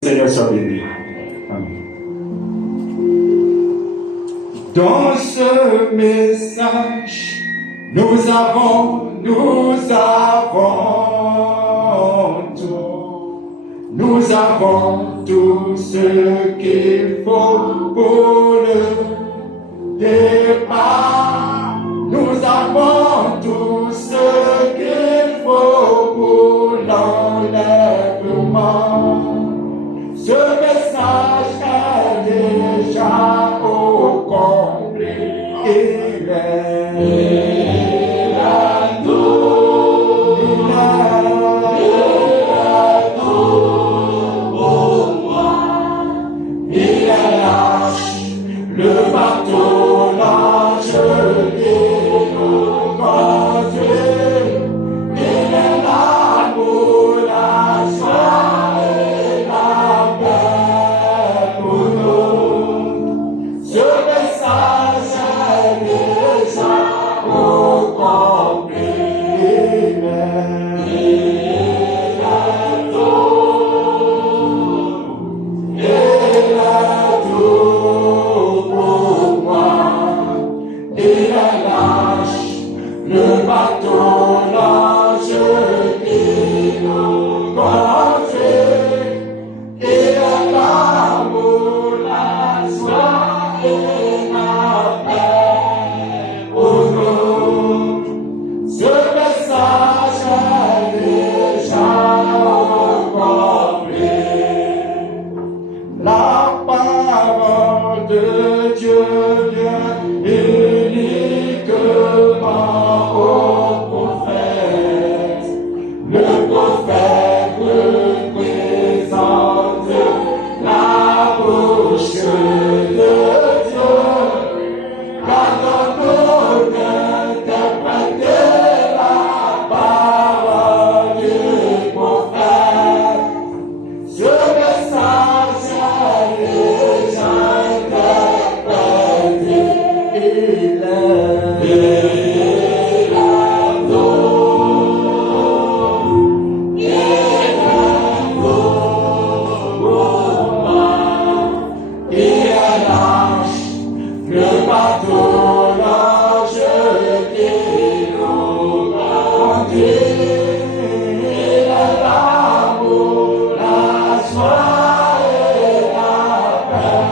Seigneur soit béni. Amen. Dans ce message, nous avons tout. Nous avons tout ce qu'il faut pour le départ. Nous avons tout ce qu'il faut pour l'enlèvement. Ce message est déjà au complet. Il est à nous. Il est pour moi. Il est lâche, le bateau lâche et nous conduit. Il est là pour la joie et la paix pour nous. Ce message est déjà au complet. Il est tout pour moi. Il est lâche, le bateau lâche qui nous conduit. Il est l'amour, la joie et la paix pour nous. Ce message est déjà complet. La parole de Dieu vient uniquement au prophète. Le prophète représente la bouche de Dieu. Pardonne-nous d'interpréter la parole du prophète. Ce message est déjà interprété. Il est à nous. Il est pour moi. Il est lâche, le bateau lâche qui nous conduit. Il est l'amour, la joie et la paix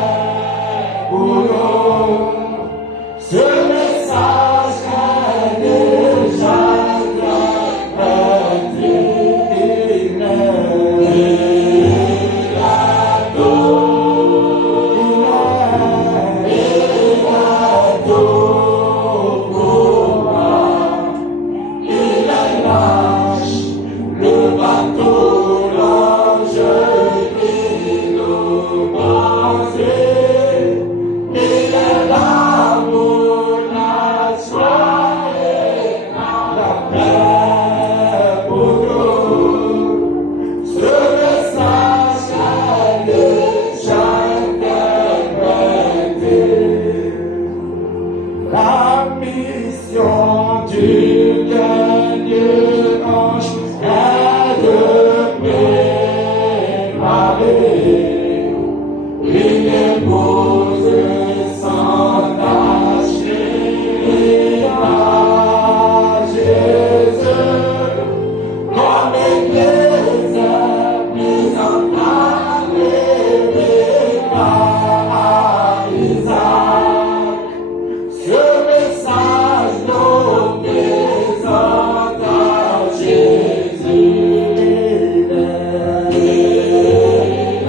pour nous. Ce message est déjà interprété. Il est à nous. Il est tout pour moi. Il est lâche, le bateau lâche qui nous conduit. Il est l'amour, la joie et la paix pour nous. Ce message est déjà interprété. La mission du dernier ange est de préparer une épouse sans tache à Jésus. Comme l'Église est mise en place, Rebecca à Isaac. Ce message nous présente à Jésus. Il est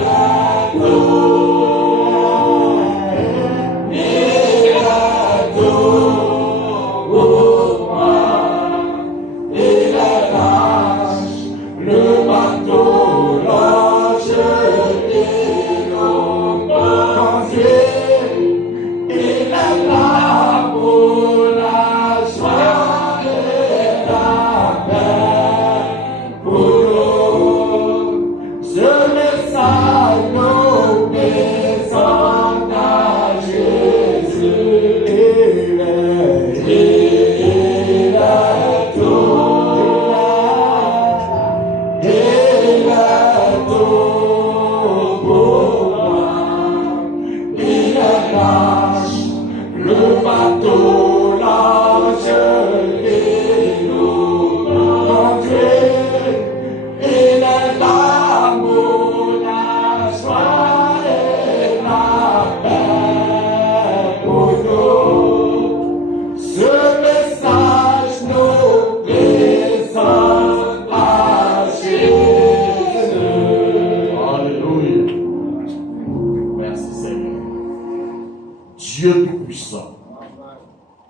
Dieu Tout-Puissant,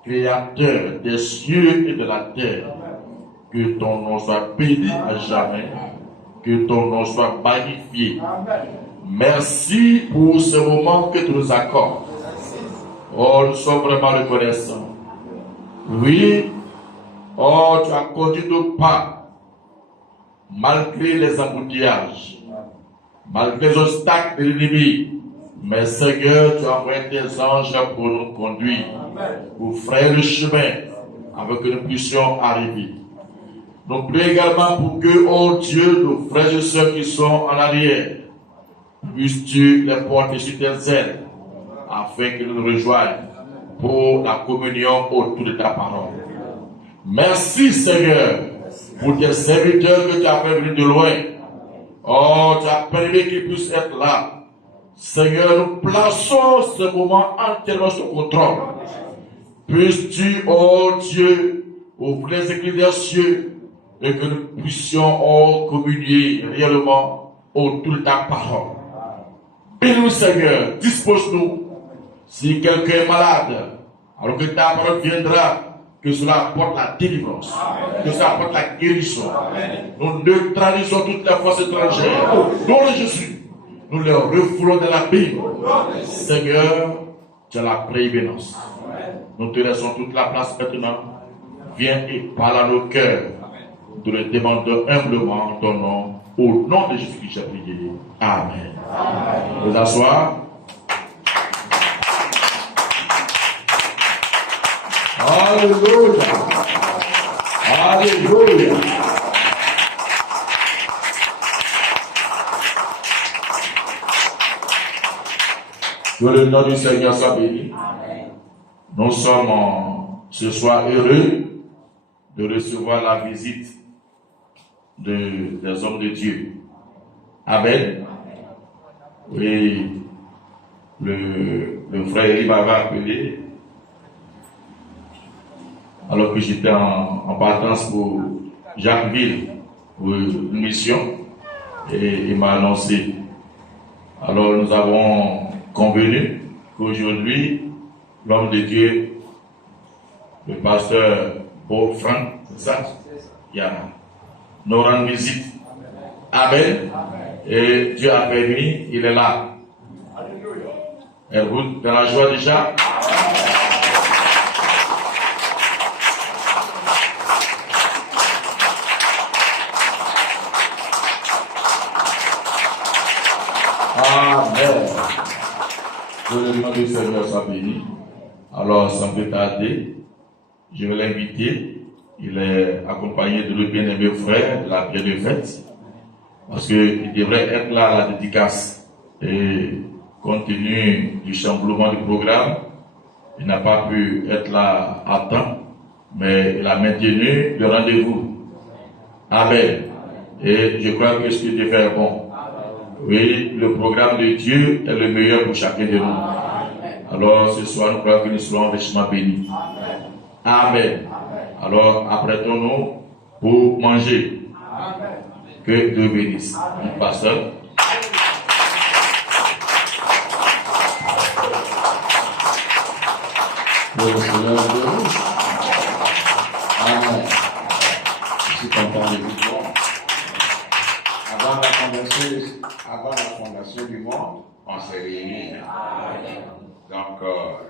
Créateur des cieux et de la terre, que ton nom soit béni à jamais, que ton nom soit magnifié. Merci pour ce moment que tu nous accordes. Oh, nous sommes vraiment reconnaissants. Oui, oh, tu as conduit nos pas, malgré les embouteillages, malgré les obstacles de l'ennemi. Mais Seigneur, tu as envoyé tes anges pour nous conduire, pour frayer le chemin, afin que nous puissions arriver. Nous prions également pour que, oh Dieu, nos frères et sœurs qui sont en arrière, puisses-tu les porter sur tes ailes, afin qu'ils nous rejoignent pour la communion autour de ta parole. Merci Seigneur pour tes serviteurs que tu as fait venir de loin. Oh, tu as permis qu'ils puissent être là. Seigneur, nous plaçons ce moment entièrement sous contrôle. Puisses-tu, oh Dieu, ouvrir les éclats des cieux et que nous puissions, oh, communier réellement autour de ta parole. Bénis-nous Seigneur, dispose-nous. Si quelqu'un est malade, alors que ta parole viendra, que cela apporte la délivrance, que cela apporte la guérison. Nous neutralisons toutes les forces étrangères. Au nom de Jésus, nous les refoulons dans la Bible. Seigneur, tu as la prééminence. Nous te laissons toute la place maintenant. Viens et parle à nos cœurs. Nous te le demandons humblement en ton nom. Au nom de Jésus-Christ, j'ai prié. Amen. Vous asseoir. Alléluia. Alléluia. Que le nom du Seigneur soit béni. Nous sommes ce soir heureux de recevoir la visite des hommes de Dieu. Amen. Oui, le frère Eli m'avait appelé alors que j'étais en partance pour Jacquesville pour une mission et il m'a annoncé. Alors nous avons convenu qu'aujourd'hui, l'homme de Dieu, le pasteur Paul Franck, c'est ça, nous rend visite. Amen. Et Dieu a permis, il est là. Et vous, dans la joie déjà? Amen. Que le nom du Seigneur soit béni. Alors, sans plus tarder, je vais l'inviter. Il est accompagné de le bien-aimé frère de la prière de fête. Parce qu'il devrait être là à la dédicace. Et compte tenu du chamboulement du programme, il n'a pas pu être là à temps. Mais il a maintenu le rendez-vous. Amen. Et je crois que ce qu'il devait faire bon. Oui, le programme de Dieu est le meilleur pour chacun de nous. Alors ce soir, nous croyons que nous serons richement bénis. Amen. Alors, apprêtons-nous pour manger. Que Dieu bénisse. Le pasteur. Amen. Je suis content de vous voir. Avant la fondation du monde, on s'est réunis. Donc,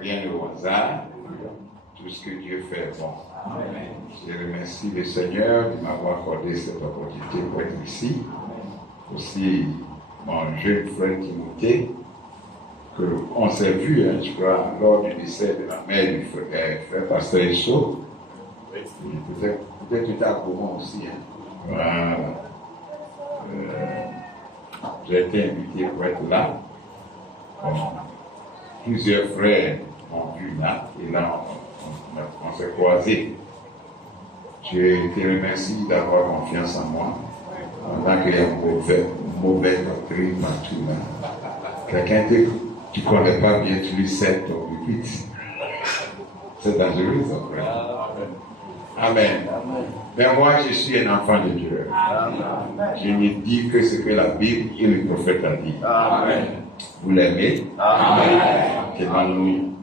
rien au hasard. Tout ce que Dieu fait est bon. Je remercie le Seigneur de m'avoir accordé cette opportunité pour être ici. Aussi, mon jeune frère Timothée, qu'on s'est vu, je crois, lors du décès de la mère du frère Pasteur Esso. Peut-être tu étais à courant aussi. Voilà. J'ai été invité pour être là. Plusieurs frères m'ont vu là, et là, on s'est croisés. Je te remercie d'avoir confiance en moi, pendant qu'il y a une mauvaise doctrine partout là. Quelqu'un que tu ne connais pas bien, tu lui cèdes ton vite. C'est dangereux, ça, frère. Amen. Mais moi, je suis un enfant de Dieu. Je ne dis que ce que la Bible et le prophète a dit. Amen. Vous l'aimez? Amen.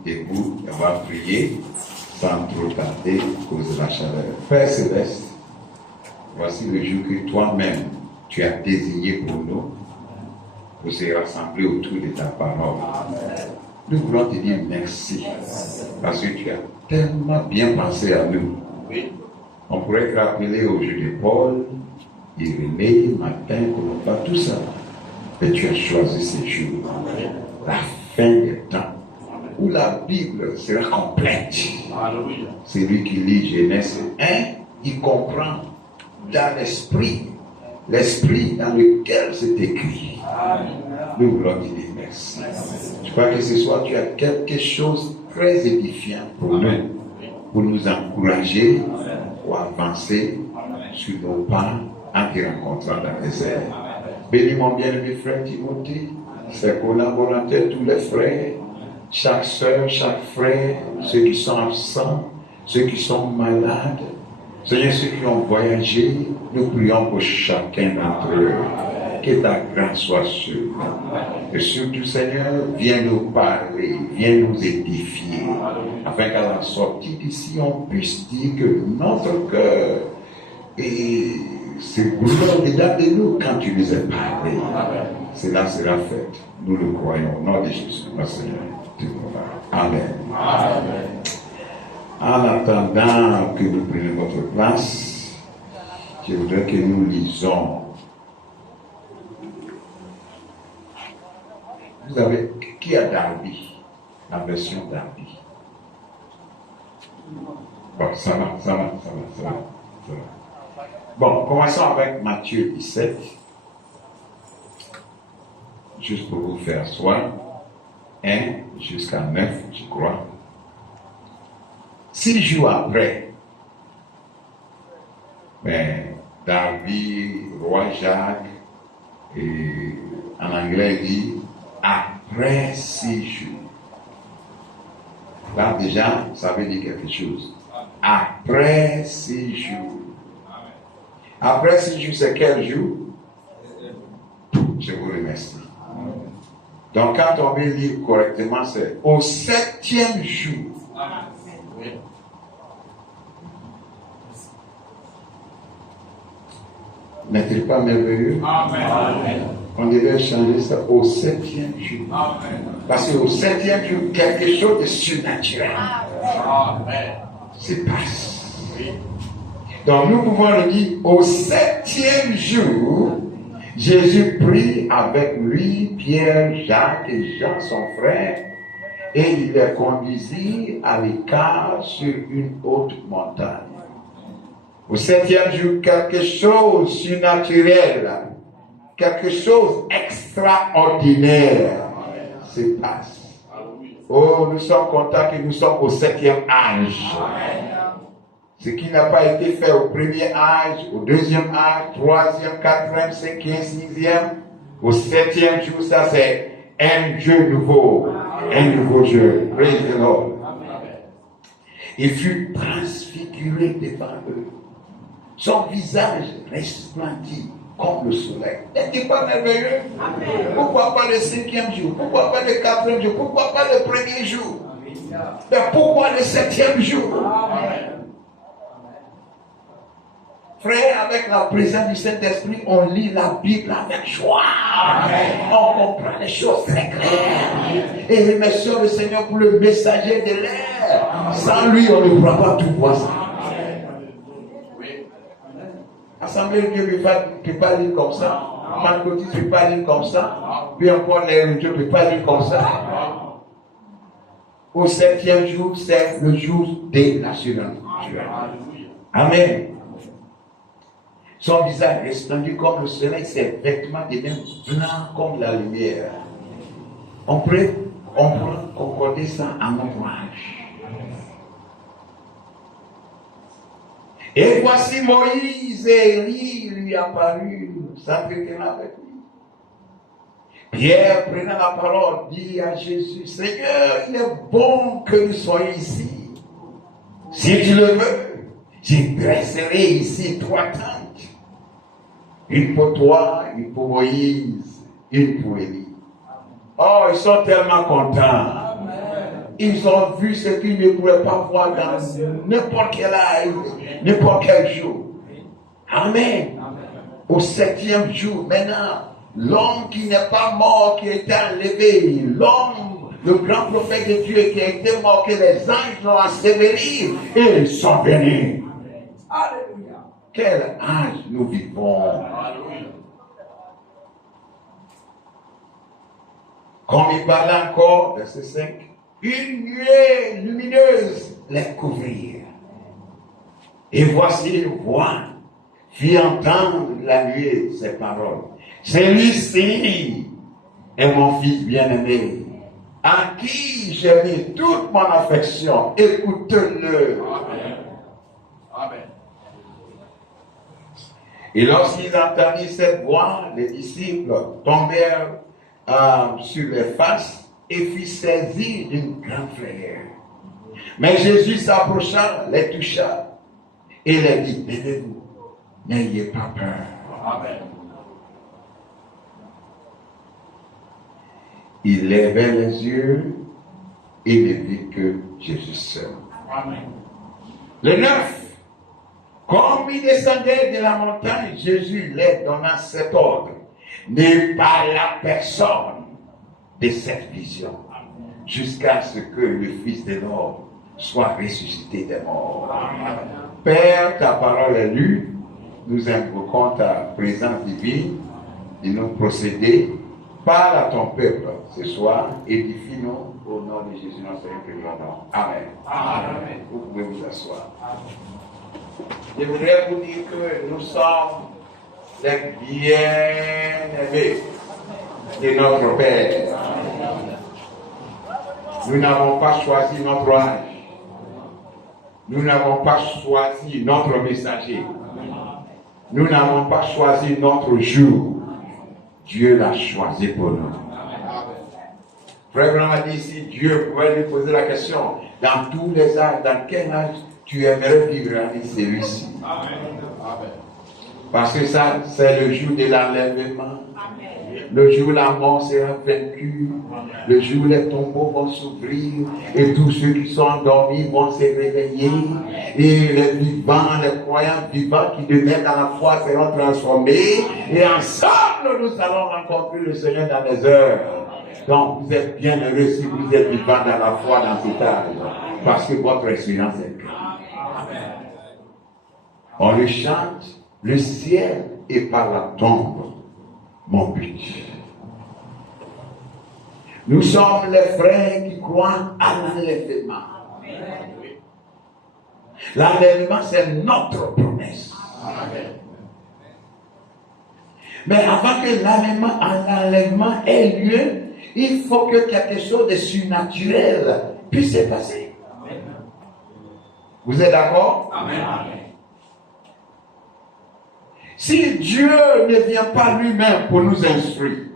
debout, on va prier sans trop tarder à cause de la chaleur. Père Céleste, voici le jour que toi-même tu as désigné pour nous, pour se rassembler autour de ta parole. Nous voulons te dire merci, parce que tu as tellement bien pensé à nous. On pourrait te rappeler au jeu de Paul, Irénée, Martin, Colomba, tout ça. Et tu as choisi ces jours, la fin des temps, où la Bible sera complète. C'est lui qui lit Genèse 1, il comprend dans l'esprit dans lequel c'est écrit. Nous voulons te dire merci. Je crois que ce soir tu as quelque chose de très édifiant pour nous encourager pour avancer sur nos pas en te rencontrant dans les airs. Bénis mon bien-aimé frère Timothée, ses collaborateurs, tous les frères, chaque soeur, chaque frère, ceux qui sont absents, ceux qui sont malades, Seigneur, ceux qui ont voyagé, nous prions pour chacun d'entre eux. Que ta grâce soit sur nous. Et surtout, Seigneur, viens nous parler, viens nous édifier, afin qu'à la sortie d'ici, on puisse dire que notre cœur se brûle dedans de nous quand tu nous as parlé. Cela sera fait. Nous le croyons au nom de Jésus, notre Seigneur. Amen. Amen. En attendant que nous prenions notre place, je voudrais que nous lisons. Vous avez, qui a Darby? La version Darby. Bon, ça va. Bon, commençons avec Matthieu 17. Juste pour vous faire asseoir. 1 jusqu'à 9, je crois. 6 jours après, David, roi Jacques, et en anglais il dit après 6 jours. Là déjà, ça veut dire quelque chose. Après 6 jours. Après 6 jours, c'est quel jour? Je vous remercie. Donc quand on veut lire correctement, c'est au 7e jour. N'est-il pas merveilleux? Amen. On devait changer ça au 7e jour. Amen. Parce qu'au 7e jour, quelque chose de surnaturel se passe. Donc nous pouvons le dire, au 7e jour, Jésus prit avec lui Pierre, Jacques et Jean, son frère, et il les conduisit à l'écart sur une haute montagne. Au 7e jour, quelque chose de surnaturel, quelque chose d'extraordinaire se passe. Oh, nous sommes contents que nous sommes au 7e âge. Ce qui n'a pas été fait au premier âge, au 2e âge, 3e, 4e, 5e, 6e, au 7e jour, ça c'est un jeu nouveau. Un nouveau jeu. Praise the Lord. Il fut transfiguré devant eux. Son visage resplendit comme le soleil. N'est-il pas merveilleux? Pourquoi pas le 5e jour? Pourquoi pas le 4e jour? Pourquoi pas le 1er jour? Mais pourquoi le 7e jour? Frère, avec la présence du Saint-Esprit, on lit la Bible avec joie. On comprend les choses très claires. Et remercions le Seigneur pour le messager de l'air. Sans lui, on ne pourra pas tout voir ça. Assemblée de Dieu ne peut pas lire comme ça. Malcotis ne peut pas lire comme ça. Puis encore les religieux ne peut pas lire comme ça. Au 7e jour, c'est le jour de l'assurance. Amen. Son visage resplendit comme le soleil, ses vêtements deviennent blancs comme la lumière. On peut concorder ça à notre âge. Et voici Moïse et Élie lui apparurent, s'entretenant avec lui. Pierre, prenant la parole, dit à Jésus, Seigneur, il est bon que nous soyons ici. Si tu le veux, je dresserai ici 3 tentes. Une pour toi, une pour Moïse, une pour Élie. Oh, ils sont tellement contents. ils ont vu ce qu'ils ne pouvaient pas voir dans n'importe quel âge, n'importe quel jour. Amen. Au 7e jour, maintenant, l'homme qui n'est pas mort, qui est enlevé, l'homme, le grand prophète de Dieu qui a été mort, que les anges l'ont enseveli, et ils sont venus. Alléluia. Quel âge nous vivons. Alléluia. Comme il parle encore, verset 5, une nuée lumineuse les couvrir. Et voici une voix fit entendre la nuée ces paroles. Celui-ci est mon fils bien-aimé, à qui j'ai mis toute mon affection. Écoutez-le. Amen. Amen. Et lorsqu'ils entendirent cette voix, les disciples tombèrent sur les faces et furent saisis d'une grande frayeur. Mais Jésus s'approcha, les toucha et leur dit, levez-vous, n'ayez pas peur. Amen. Il levait les yeux et ne vit que Jésus seul. Amen. Le 9. Comme il descendait de la montagne, Jésus leur donna cet ordre. Ne parle à personne de cette vision jusqu'à ce que le Fils de l'homme soit ressuscité des morts. Amen. Père, ta parole est lue. Nous invoquons ta présence divine de nous procéder. Parle à ton peuple ce soir, édifie-nous au nom de Jésus, notre Seigneur et nom. Amen. Amen. Vous pouvez vous asseoir. Je voudrais vous dire que nous sommes les bien-aimés de notre Père. Nous n'avons pas choisi notre âge. Nous n'avons pas choisi notre messager. Nous n'avons pas choisi notre jour. Dieu l'a choisi pour nous. Frère Branham a dit, si Dieu pouvait lui poser la question, dans tous les âges, dans quel âge tu aimerais vivre, il dit celui-ci. Parce que ça, c'est le jour de l'enlèvement. Le jour où la mort sera vaincue. Le jour où les tombeaux vont s'ouvrir. Et tous ceux qui sont endormis vont se réveiller. Et les vivants, les croyants vivants qui demeurent dans la foi seront transformés. Et ensemble, nous allons rencontrer le Seigneur dans les heures. Donc, vous êtes bien heureux si vous êtes vivants dans la foi dans cet âge. Parce que votre espérance est grande. On le chante, le ciel et par la tombe, mon but. Nous sommes les frères qui croient à l'enlèvement. L'enlèvement, c'est notre promesse. Mais avant que l'enlèvement ait lieu, il faut que quelque chose de surnaturel puisse se passer. Vous êtes d'accord? Amen. Si Dieu ne vient pas lui-même pour nous instruire,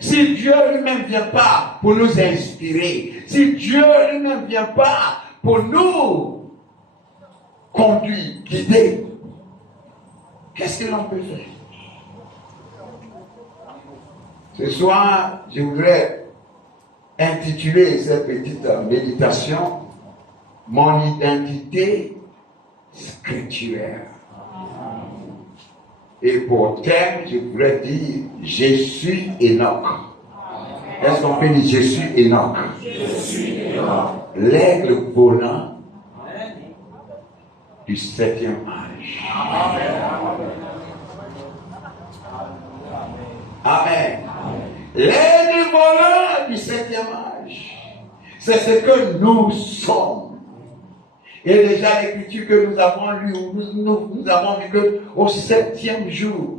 si Dieu lui-même ne vient pas pour nous inspirer, si Dieu lui-même ne vient pas pour nous conduire, guider, qu'est-ce que l'on peut faire? Ce soir, je voudrais intituler cette petite méditation « Mon identité scripturaire ». Et pour thème, je voudrais dire « Je suis Enoch ». Est-ce qu'on peut dire « Je suis Enoch ». L'aigle volant du 7e âge. Amen. L'aigle volant du 7e âge. C'est ce que nous sommes. Et déjà l'écriture que nous avons lue, nous avons vu qu'au 7e jour,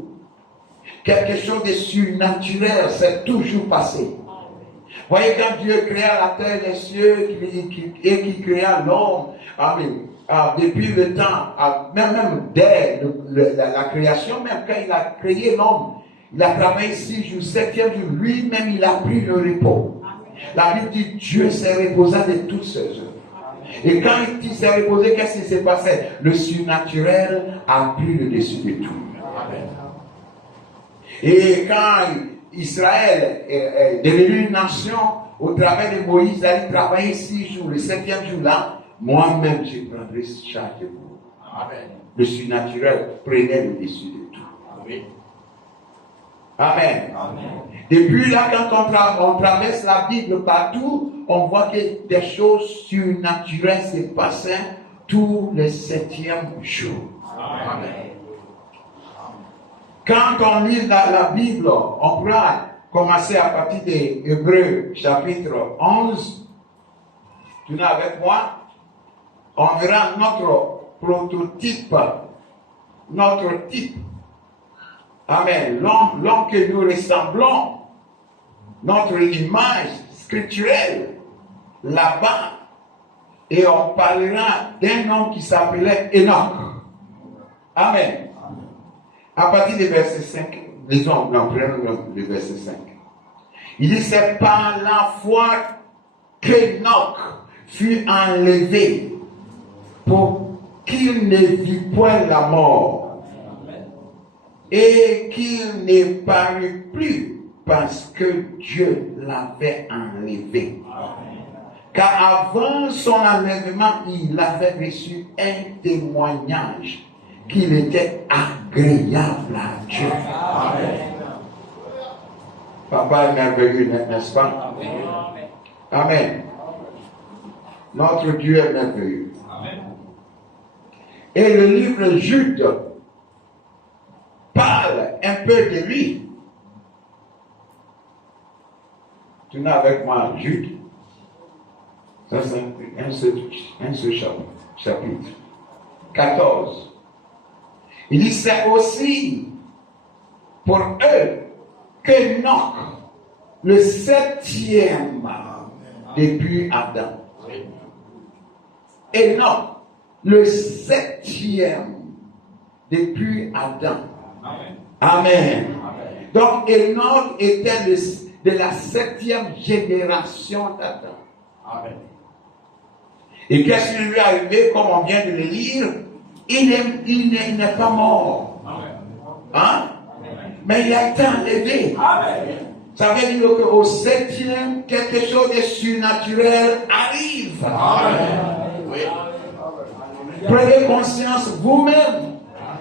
quelque chose de surnaturel s'est toujours passé. Voyez, quand Dieu créa la terre et les cieux et qui créa l'homme, depuis le temps, même dès la création, même quand il a créé l'homme, il a travaillé 6 jours, 7e jour, lui-même il a pris le repos. La Bible dit Dieu s'est reposé de toutes ses œuvres. Et quand il s'est reposé, qu'est-ce qui s'est passé? Le surnaturel a pris le dessus de tout. Et quand Israël est devenu une nation au travers de Moïse, d'aller travailler 6 jours. Le 7e jour là, moi-même je prendrai charge de vous. Amen. Le surnaturel prenait le dessus de tout. Amen. Amen. Amen. Depuis là, quand on traverse la Bible partout, on voit que des choses surnaturelles se passaient tous les 7e jours. Amen. Quand on lit la Bible, on pourra commencer à partir des Hébreux chapitre 11. Tenez avec moi. On verra notre prototype, notre type. Amen. L'homme que nous ressemblons, notre image scripturelle, là-bas. Et on parlera d'un homme qui s'appelait Enoch. Amen. À partir du verset 5, prenons le verset 5. Il dit, c'est par la foi qu'Enoch fut enlevé pour qu'il ne vit point la mort et qu'il ne parut plus parce que Dieu l'avait enlevé. Car avant son enlèvement, il avait reçu un témoignage qu'il était agréable à Dieu. Amen. Papa est merveilleux, n'est-ce pas? Amen. Notre Dieu est merveilleux. Amen. Et le livre Jude parle un peu de lui. Tenez avec moi, Jude. Ça, c'est un seul chapitre. 14. Il dit, c'est aussi pour eux que Enoch, le 7e depuis Adam. Enoch, le 7e depuis Adam. Amen. Donc Enoch était de la 7e génération d'Adam. Amen. Et qu'est-ce qui lui est arrivé, comme on vient de le lire? Il n'est pas mort. Hein? Mais il a été enlevé. Ça veut dire qu'au 7e, quelque chose de surnaturel arrive. Oui. Prenez conscience vous-même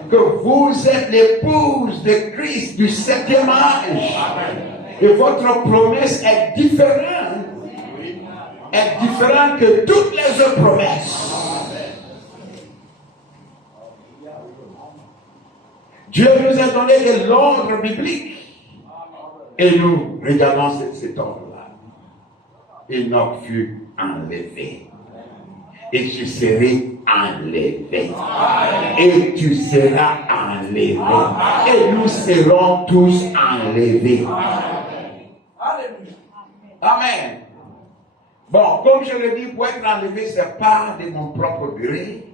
que vous êtes l'épouse de Christ du 7e âge. Et votre promesse est différente. Est différente que toutes les autres promesses. Dieu nous a donné de l'ordre biblique. Et nous regardons cet ordre-là. Enoch fut enlevé. Et je serai enlevé. Et tu seras enlevé. Et nous serons tous enlevés. Amen. Bon, comme je le dis, pour être enlevé, ce n'est pas de mon propre gré.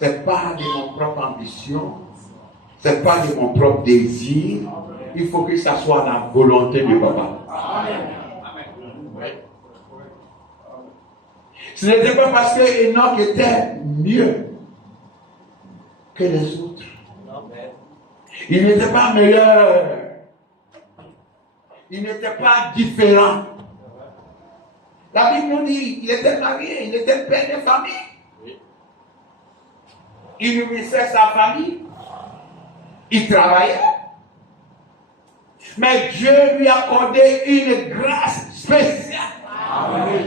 Ce n'est pas de mon propre ambition. Ce n'est pas de mon propre désir. Il faut que ça soit la volonté du Papa. Ce n'était pas parce que Enoch était mieux que les autres. Il n'était pas meilleur. Il n'était pas différent. La Bible nous dit qu'il était marié, il était père de famille. Il nourrissait sa famille. Il travaillait. Mais Dieu lui accordait une grâce spéciale. Amen.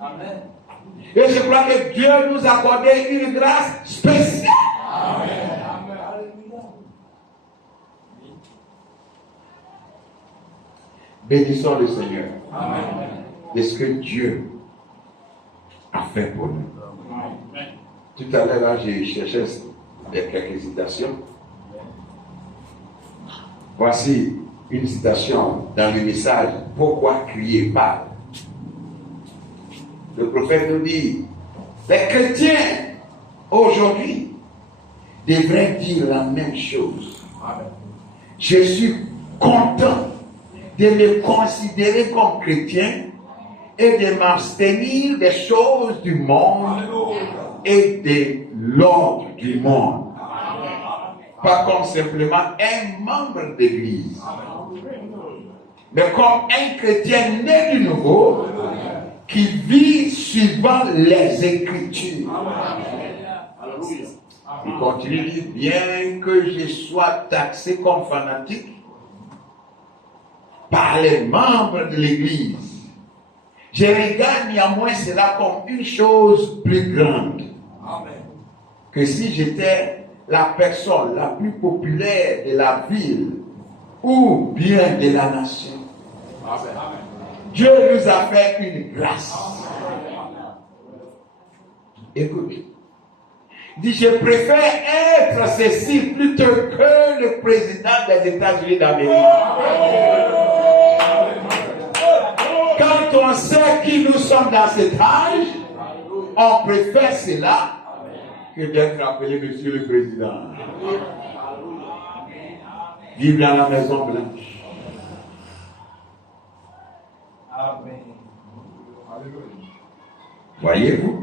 Amen. Et je crois que Dieu nous accordait une grâce spéciale. Amen. Bénissons le Seigneur. Amen. De ce que Dieu a fait pour nous. Amen. Tout à l'heure, là, j'ai cherché quelques citations. Voici une citation dans le message « Pourquoi crier pas ?» Le prophète nous dit « Les chrétiens, aujourd'hui, devraient dire la même chose. Je suis content de me considérer comme chrétien et de m'abstenir des choses du monde et de l'ordre du monde. Pas comme simplement un membre d'église. mais comme un chrétien né de nouveau qui vit suivant les Écritures. Alléluia. Il continue, bien que je sois taxé comme fanatique par les membres de l'Église, je regarde néanmoins cela comme une chose plus grande. Que si j'étais la personne la plus populaire de la ville ou bien de la nation. Dieu nous a fait une grâce. Écoute. Il dit, je préfère être ceci plutôt que le président des États-Unis d'Amérique. Quand on sait qui nous sommes dans cet âge, on préfère cela que d'être appelé Monsieur le Président. Vivre dans la Maison Blanche. Voyez-vous?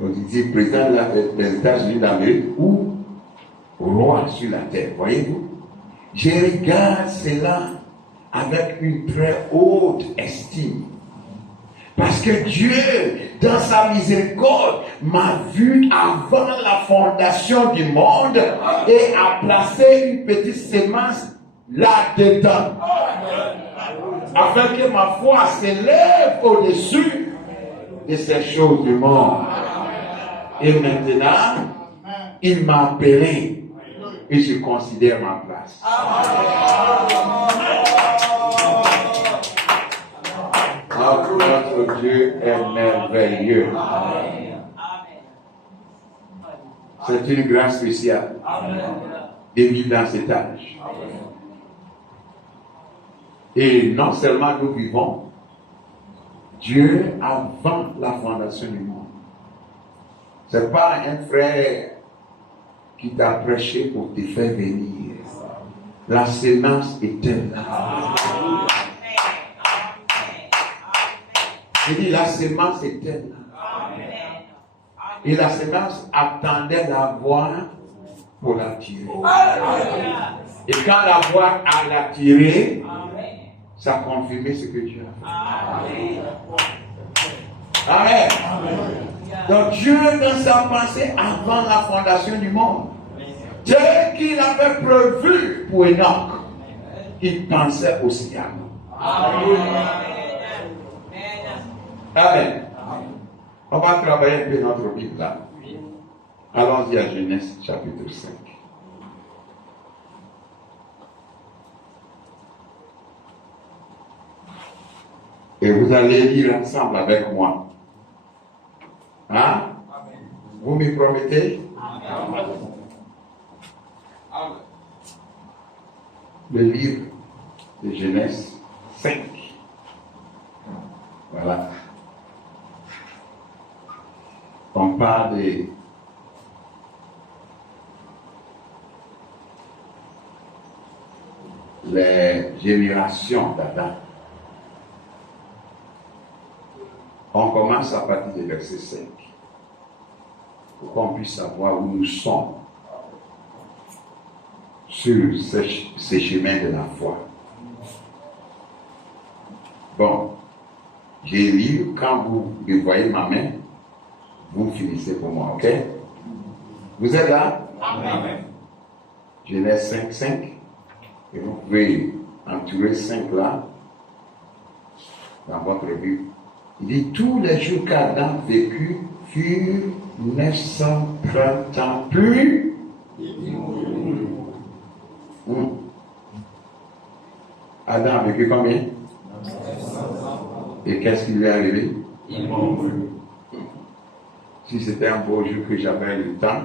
On dit président des États-Unis d'Amérique ou roi sur la terre. Voyez-vous? Je regarde cela avec une très haute estime. Parce que Dieu, dans sa miséricorde, m'a vu avant la fondation du monde et a placé une petite sémence là-dedans. Afin que ma foi s'élève au-dessus de ces choses du monde. Et maintenant, il m'a appelé et je considère ma place. Notre Dieu est merveilleux. C'est une grâce spéciale de vivre dans cet âge. Et non seulement nous vivons, Dieu avant la fondation du monde. Ce n'est pas un frère qui t'a prêché pour te faire venir. La sémence était là. Je dis, la sémence était là. Et la sémence attendait la voix pour la tirer. Et quand la voix a la tiré, ça a confirmé ce que Dieu a fait. Amen. Donc Dieu, dans sa pensée, avant la fondation du monde, tel qu'il avait prévu pour Enoch, il pensait aussi à nous. Amen. On va travailler un peu notre Bible là. Allons-y à Genèse chapitre 5. Et vous allez lire ensemble avec moi. Hein? Vous me promettez? Le livre de Genèse 5. Voilà. On parle des générations d'Adam. On commence à partir du verset 5 pour qu'on puisse savoir où nous sommes sur ces chemins de la foi. Bon, j'ai lu, quand vous voyez ma main, vous finissez pour moi, ok? Vous êtes là? Amen. Genèse 5, 5. Et vous pouvez entourer 5 là dans votre Bible. Il dit, tous les jours qu'Adam vécut furent 930 ans plus. Adam a vécu combien? Et qu'est-ce qui lui est arrivé? Il mourut. Si c'était un beau jour que j'avais le temps,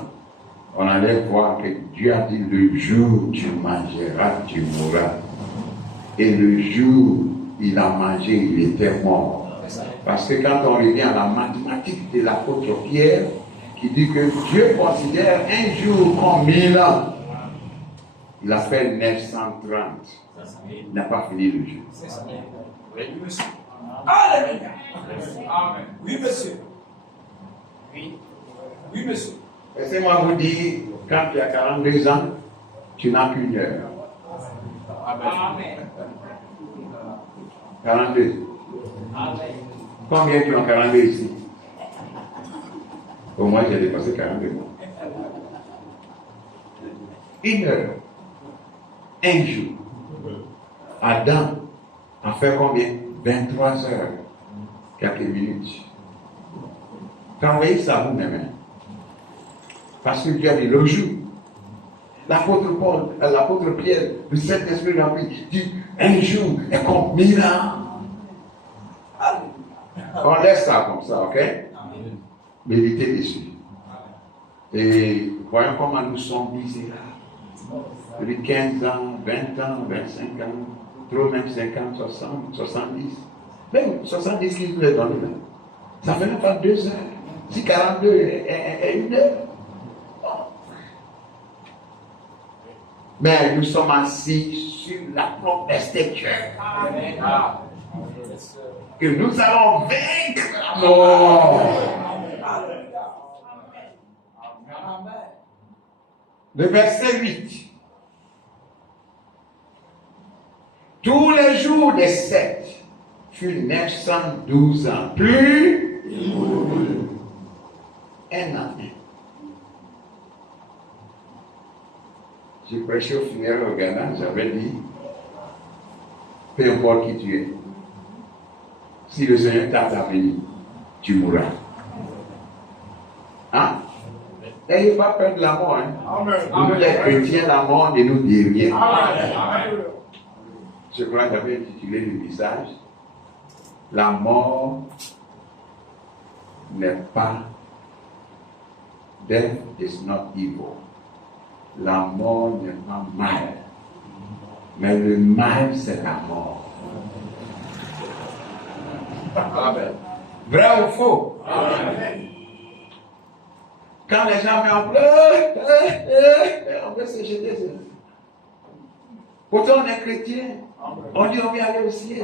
on allait voir que Dieu a dit, le jour où tu mangeras, tu mourras. Et le jour où il a mangé, il était mort. Parce que quand on revient à la mathématique de l'apôtre Pierre, qui dit que Dieu considère un jour comme 1000 ans, il a fait 930. Il n'a pas fini le jour. Oui, monsieur. Alléluia. Amen. Oui, monsieur. Oui. Oui, monsieur. Laissez-moi vous dire, quand tu as 42 ans, tu n'as qu'une heure. Amen. 42. Combien qui ont 42 ici? Au moins, j'ai dépassé 42 mois. 1 heure. 1 jour. Adam a fait combien? 23 heures. Quelques minutes. Travaillez ça vous-même. Parce que Dieu a dit le jour. L'apôtre Pierre, le Saint-Esprit rempli, dit un jour est comme 1000 ans. On laisse ça comme ça, ok? Méditez dessus. Et voyons comment nous sommes misérables. Depuis 15 ans, 20 ans, 25 ans, trop même 50, 60, 70. Même 70 qui nous est donné là. Ça fait même pas 2 heures. Si 42 est 1 heure. Mais nous sommes assis sur la promesse de Dieu. Que nous allons vaincre la mort. Le verset 8. Tous les jours des 7 furent 912 ans. Plus un an. J'ai prêché au funéraire au Ghana, j'avais dit, peu importe qui tu es, si le Seigneur tarde à venir, tu mourras. Hein? N'ayez pas peur de la mort. Hein? Nous, les chrétiens, la mort ne nous dit rien. Je crois que j'avais intitulé le message. La mort n'est pas. Death is not evil. La mort n'est pas mal. Mais le mal, c'est la mort. Amen. Vrai ou faux? Amen. Quand les gens me pleurent, on veut se jeter. Pourtant, on est chrétien. On dit on vient aller au ciel.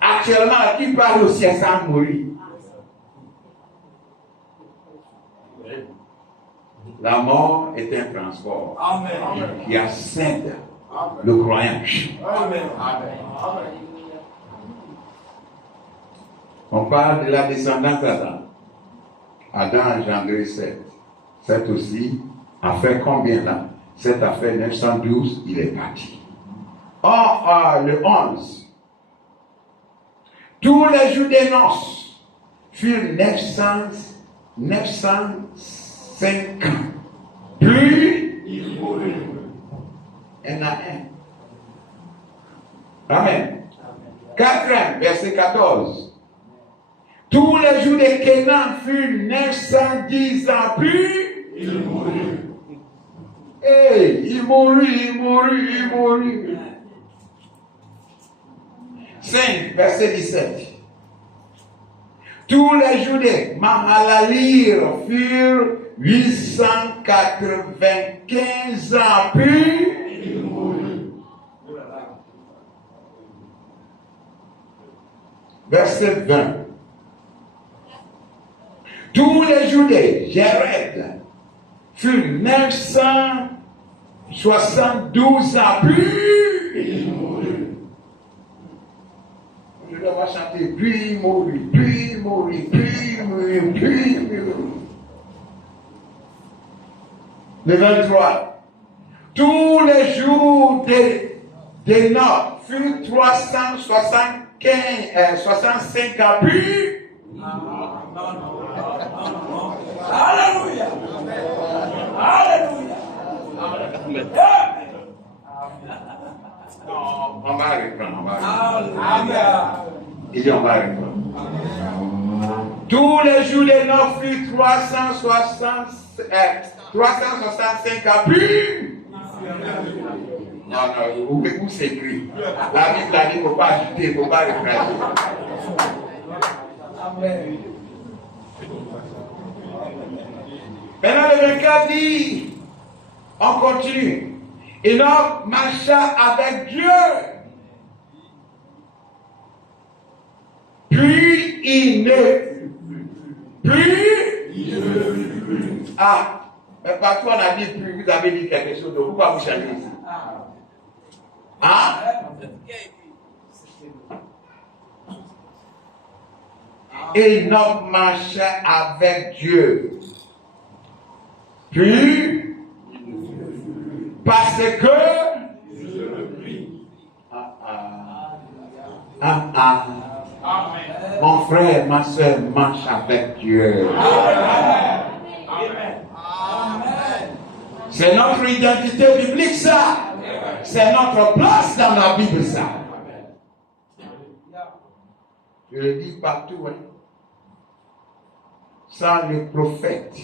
Actuellement, qui parle au ciel sans mourir? La mort est un transport qui accède le croyant. On parle de la descendance d'Adam. Adam a engendré 7. 7 aussi a fait combien là? 7 a fait 912, il est parti. Or, le 11. Tous les jours des noces furent 905 ans. Plus il mourut. Un à un. Amen. 4e, verset 14. Tous les jours de Kénan furent 910 ans. Plus il mourut. Il mourut. 5, verset 17. Tous les jours de Mahalalir furent 895 ans. Puis il mourut. Verset 20. Tous les jours de Jéred furent 972 ans. Puis il mourut. Je dois chanter, puis il mourut. Le 23. Tous les jours des Nord furent 365 ans. Puis Alléluia. on va reprendre. Amen. On va reprendre. Tous les jours des Nord furent 365 ans. Puis Non, où c'est écrit? La Bible a dit qu'il ne faut pas ajouter, il ne faut pas reprendre. Amen. Maintenant, le 24 dit, on continue. Enoch marcha avec Dieu. Puis il ne fut plus. Mais partout on a dit puis, vous avez dit quelque chose, donc pourquoi vous changez ici? Hein? Enoch marchait avec Dieu. Puis, parce que mon frère, ma soeur marche avec Dieu. C'est notre identité biblique, ça. C'est notre place dans la Bible, ça. Je le dis partout, hein. Sans le prophète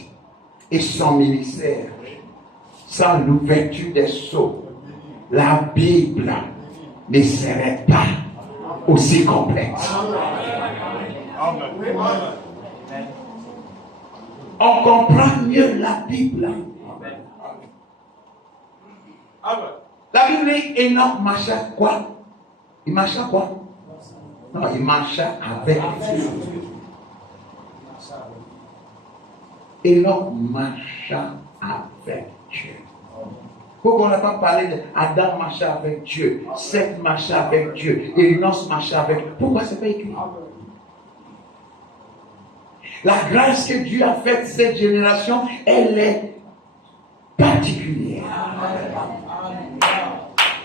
et son ministère, sans l'ouverture des sceaux, la Bible ne serait pas aussi complète. On comprend mieux la Bible. La Bible dit Enoch marcha quoi? Il marcha quoi? Non, il marcha avec Dieu. Enoch marcha avec Dieu. Pourquoi on n'a pas parlé d'Adam marcha avec Dieu, Seth marcha avec Dieu, Enoch marcha avec Dieu? Pourquoi c'est pas écrit? La grâce que Dieu a faite cette génération, elle est particulière.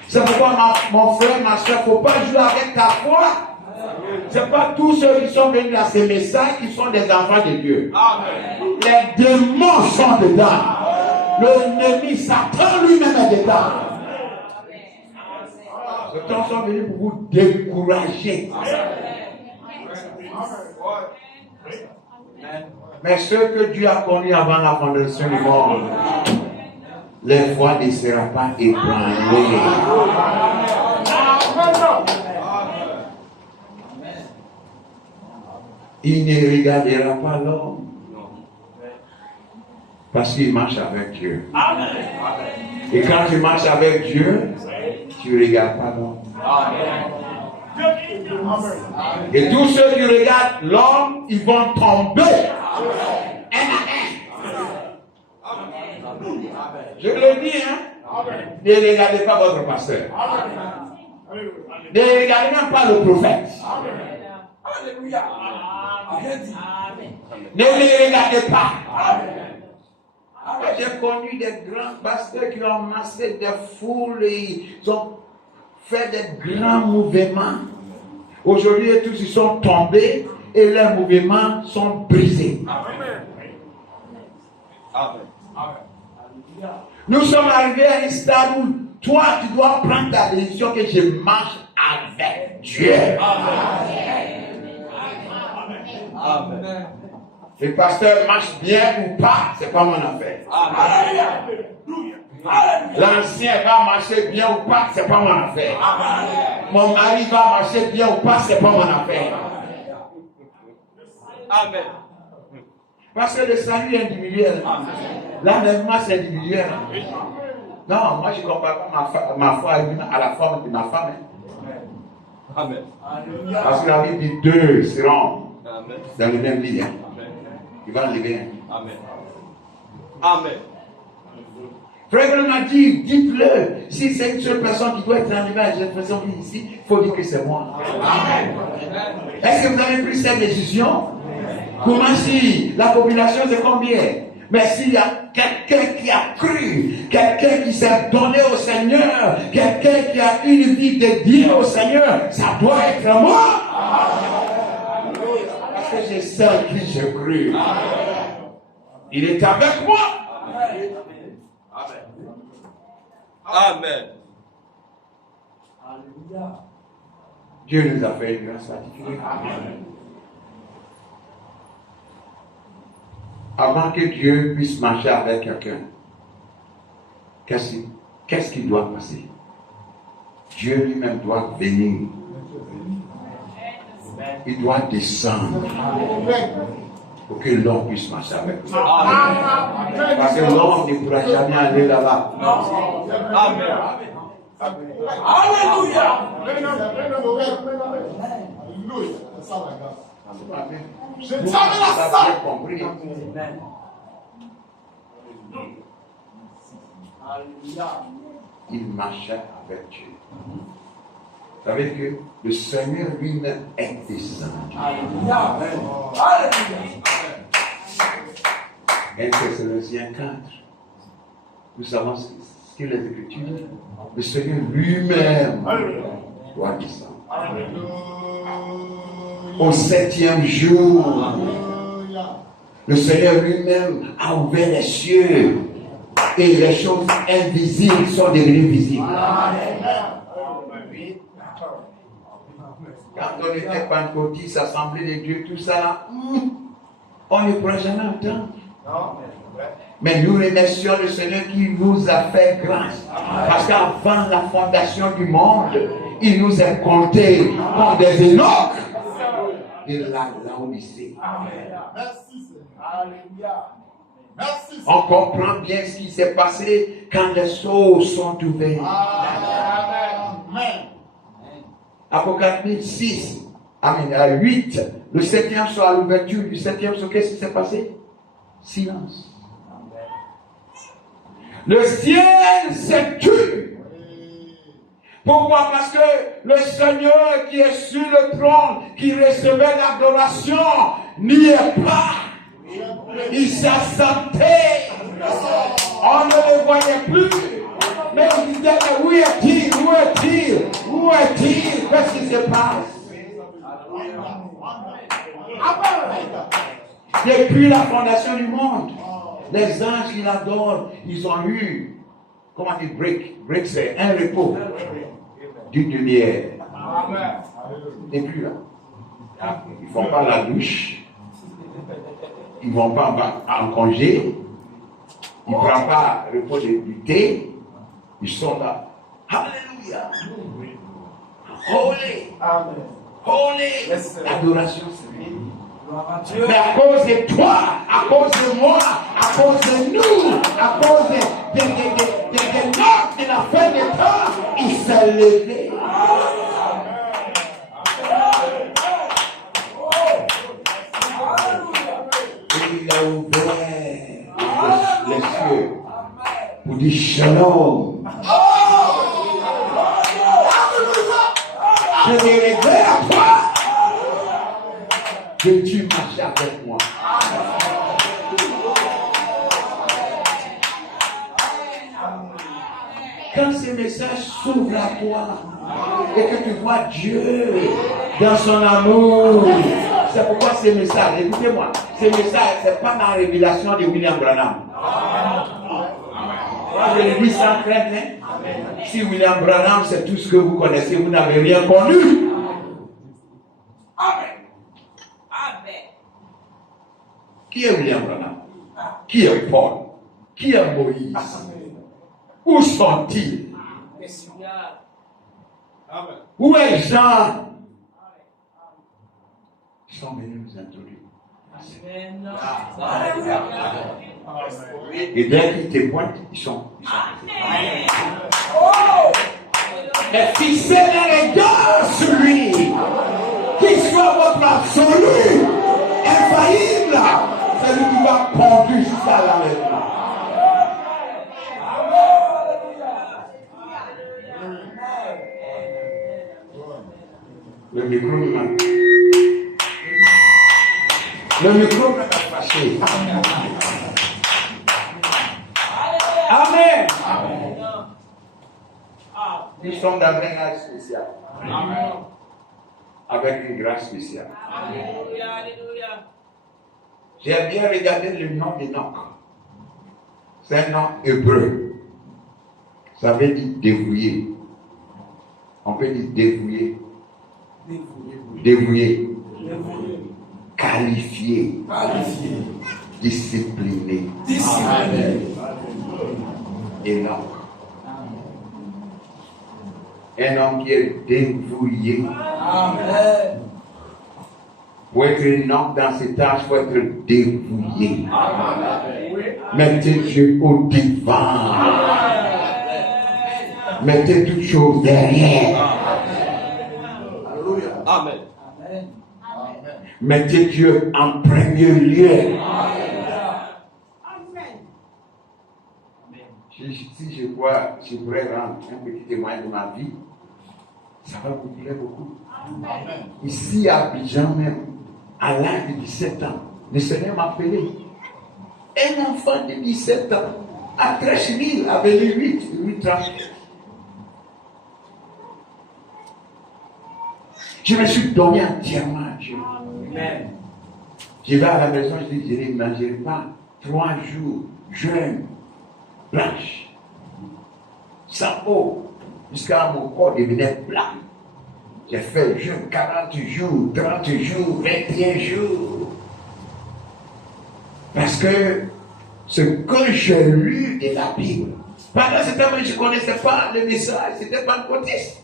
C'est pourquoi mon frère, ma soeur, il ne faut pas jouer avec ta foi. Ce n'est pas tous ceux qui sont venus à ces messages qui sont des enfants de Dieu. Les démons sont dedans. L'ennemi, Satan lui-même est dedans. Certains sont venus pour vous décourager. Mais ceux que Dieu a connus avant la fondation du monde, les foi ne sera pas ébranlée. Il ne regardera pas l'homme. Parce qu'il marche avec Dieu. Et quand tu marches avec Dieu, tu ne regardes pas l'homme. Et tous ceux qui regardent l'homme, ils vont tomber. Je vous le dis, hein. Ne regardez pas votre pasteur. Ne regardez même pas le prophète. Ne les regardez pas. J'ai connu des grands pasteurs qui ont massé des foules et ils ont fait des grands mouvements. Aujourd'hui, tous ils sont tombés et leurs mouvements sont brisés. Nous sommes arrivés à un stade où toi, tu dois prendre ta décision que je marche avec Dieu. Amen. Le pasteur marche bien ou pas, c'est pas mon affaire. L'ancien va marcher bien ou pas, c'est pas mon affaire. Mon mari va marcher bien ou pas, c'est pas mon affaire. Amen. Parce que le salut est individuel. L'enlèvement c'est individuel. Non, moi je ne compare pas ma foi à la forme de ma femme. Amen. Parce que la Bible dit deux seront dans le même lit. Il va enlever. Amen. Amen. Frère m'a dit, dites-le. Si c'est une seule personne qui doit être enlevée à cette personne ici, il faut dire que c'est moi. Amen. Est-ce que vous avez pris cette décision? Comment si la population c'est combien? Mais s'il y a quelqu'un qui a cru, quelqu'un qui s'est donné au Seigneur, quelqu'un qui a une vie dédiée au Seigneur, ça doit être moi. Parce que je sais en qui je cru. Il est avec moi. Amen. Dieu nous a fait une grâce particulière. Avant que Dieu puisse marcher avec quelqu'un, qu'est-ce qui doit passer? Dieu lui-même doit venir. Il doit descendre pour que l'homme puisse marcher avec lui. Parce que l'homme ne pourra jamais aller là-bas. Amen. Alléluia. Je savais compris. Il marchait avec Dieu. Vous savez que le Seigneur lui-même est descendu. 1 Thessaloniciens 4. Nous savons ce que les Écritures disent. Le Seigneur lui-même doit descendre. Au 7e jour, le Seigneur lui-même a ouvert les cieux et les choses invisibles sont devenues visibles. Quand on était pentecôtiste, Assemblée de Dieu, tout ça, on ne pourra jamais entendre. Mais nous remercions le Seigneur qui nous a fait grâce. Parce qu'avant la fondation du monde, il nous a comptés comme des Enoch de la Laodicée. On comprend bien ce qui s'est passé quand les sceaux sont ouverts. Apocalypse 6, Amen, 8, le 7e soir, à l'ouverture du 7e soir, qu'est-ce qui s'est passé? Silence. Le ciel s'est tu. Pourquoi? Parce que le Seigneur qui est sur le trône, qui recevait l'adoration, n'y est pas. Il s'absentait. On ne le voyait plus. Mais on disait, où est-il? Où est-il? Où est-il? Qu'est-ce qui se passe? Depuis la fondation du monde, les anges qui l'adorent, ils ont eu, comment dire, break c'est un repos d'une demi-heure. Et puis là, ils ne font pas la douche, ils ne vont pas en congé, ils ne prennent pas le repos du thé, ils sont là. Alléluia! Holy! Holy! L'adoration, c'est lui. Mais à cause de toi, à cause de moi, à cause de nous, à cause de l'homme de la fin des temps, il s'est levé. Et il a ouvert les cieux pour dire shalom. Je vais à toi. Que tu marches avec moi. Quand ce message s'ouvre à toi et que tu vois Dieu dans son amour, c'est pourquoi ce message, écoutez-moi, ce message, c'est pas la révélation de William Branham. Je le dis sans crainte, hein? Si William Branham, c'est tout ce que vous connaissez, vous n'avez rien connu. Amen. Qui est William Branham? Qui est Paul? Qui est Moïse? Où sont-ils? Où est Jean? Ils sont venus nous introduire. Et dès qu'ils te pointent, ils sont. Mais fixez les regards sur lui, qu'il soit votre absolu, infaillible. C'est lui qui va conduire jusqu'à l'enlèvement. Le micro m'a fâché. Amen. Nous sommes dans un âge spécial. Amen. Avec une grâce spéciale. Alléluia. J'ai bien regardé le nom d'Enoch. C'est un nom hébreu. Ça veut dire dévoué. On peut dire dévoué. Dévoué. Qualifié. Discipliné. Enoch. Un homme qui est dévoué. Amen. Pour être un homme dans cet âge, il faut être dévoué. Mettez Dieu au devant. Mettez toutes choses derrière. Amen. Mettez Dieu en premier lieu. Si je je pourrais rendre un petit témoignage de ma vie, ça va vous plaire beaucoup. Amen. Ici à Abidjan même, à l'âge de 17 ans, le Seigneur m'a appelé. Un enfant de 17 ans, à Trècheville, avec les 8 ans. Je me suis donné entièrement à Dieu. Amen. Je vais à la maison, je dis, je ne mangerai pas 3 jours, jeûne, blanche, sans eau, jusqu'à mon corps devenait plat. J'ai fait jeûne 40 jours, 30 jours, 21 jours. Parce que ce que j'ai lu de la Bible, pendant ce temps, je ne connaissais pas le message, c'était pas le pentecôtiste.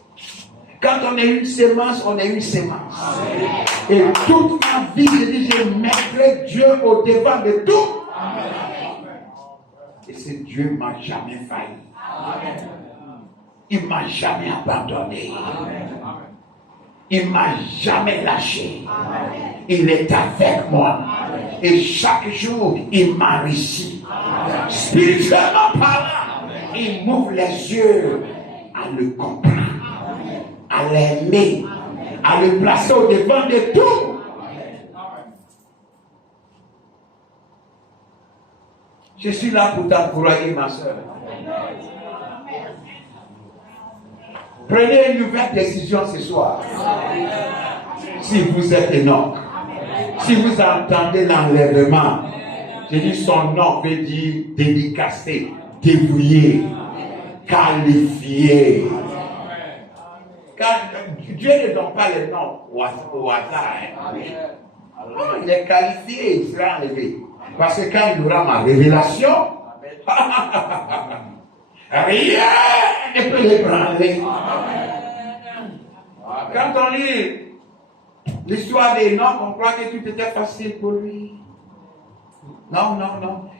Quand on est une sémence, on est une sémence. Amen. Et toute ma vie, je dis, je mettrai Dieu au devant de tout. Amen. Et ce Dieu ne m'a jamais failli. Amen. Il ne m'a jamais abandonné. Amen. Il ne m'a jamais lâché. Amen. Il est avec moi. Amen. Et chaque jour, il m'enrichit. Spirituellement parlant, il m'ouvre les yeux à le comprendre, à l'aimer, à le placer au devant de tout. Je suis là pour t'encourager, ma soeur. Prenez une nouvelle décision ce soir. Si vous êtes Enoch, si vous entendez l'enlèvement, je dis son nom veut dire dédicacé, débrouillé, qualifié. Car Dieu ne donne pas les noms au hasard. Non, il est qualifié, il sera enlevé. Parce que quand il aura ma révélation, rien ne peut l'ébranler. Quand on lit l'histoire d'Enoch, on croit que tout était facile pour lui. Non.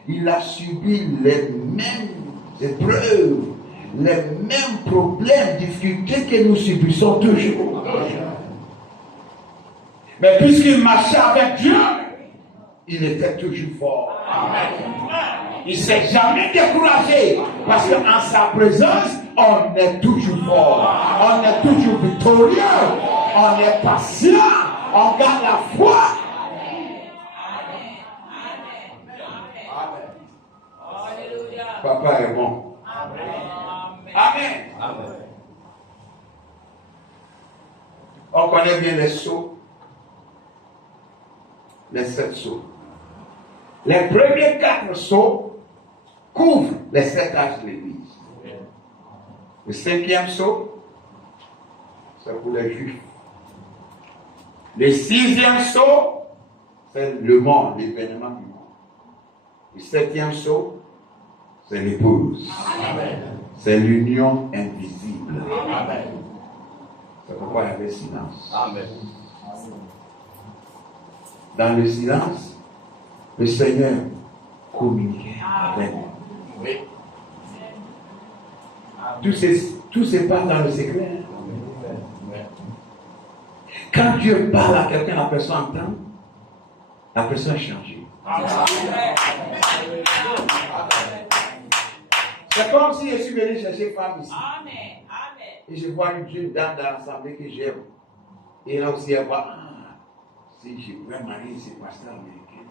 Il a subi les mêmes épreuves, les mêmes problèmes, difficultés que nous subissons toujours. Mais puisqu'il marchait avec Dieu, il était toujours fort. Il ne s'est jamais découragé. Parce qu'en sa présence, on est toujours fort. On est toujours victorieux. On est patient. On garde la foi. Papa est bon. Amen. On connaît bien les sceaux. Les 7 sceaux. Les premiers 4 sceaux couvrent les 7 âges de l'Église. Le 5e sceau, c'est pour les Juifs. Le 6e sceau, c'est le monde, l'événement du monde. Le 7e sceau, c'est l'épouse. C'est l'union invisible. Amen. C'est pourquoi il y avait silence. Amen. Dans le silence, le Seigneur communiquait avec nous. Oui. Tout se passe dans le secret. Quand Dieu parle à quelqu'un, la personne entend, la personne change. C'est comme si je suis venu chercher femme ici. Et je vois une dame dans l'assemblée que j'aime. Et là aussi, elle voit, si je pouvais marier ce pasteur américain.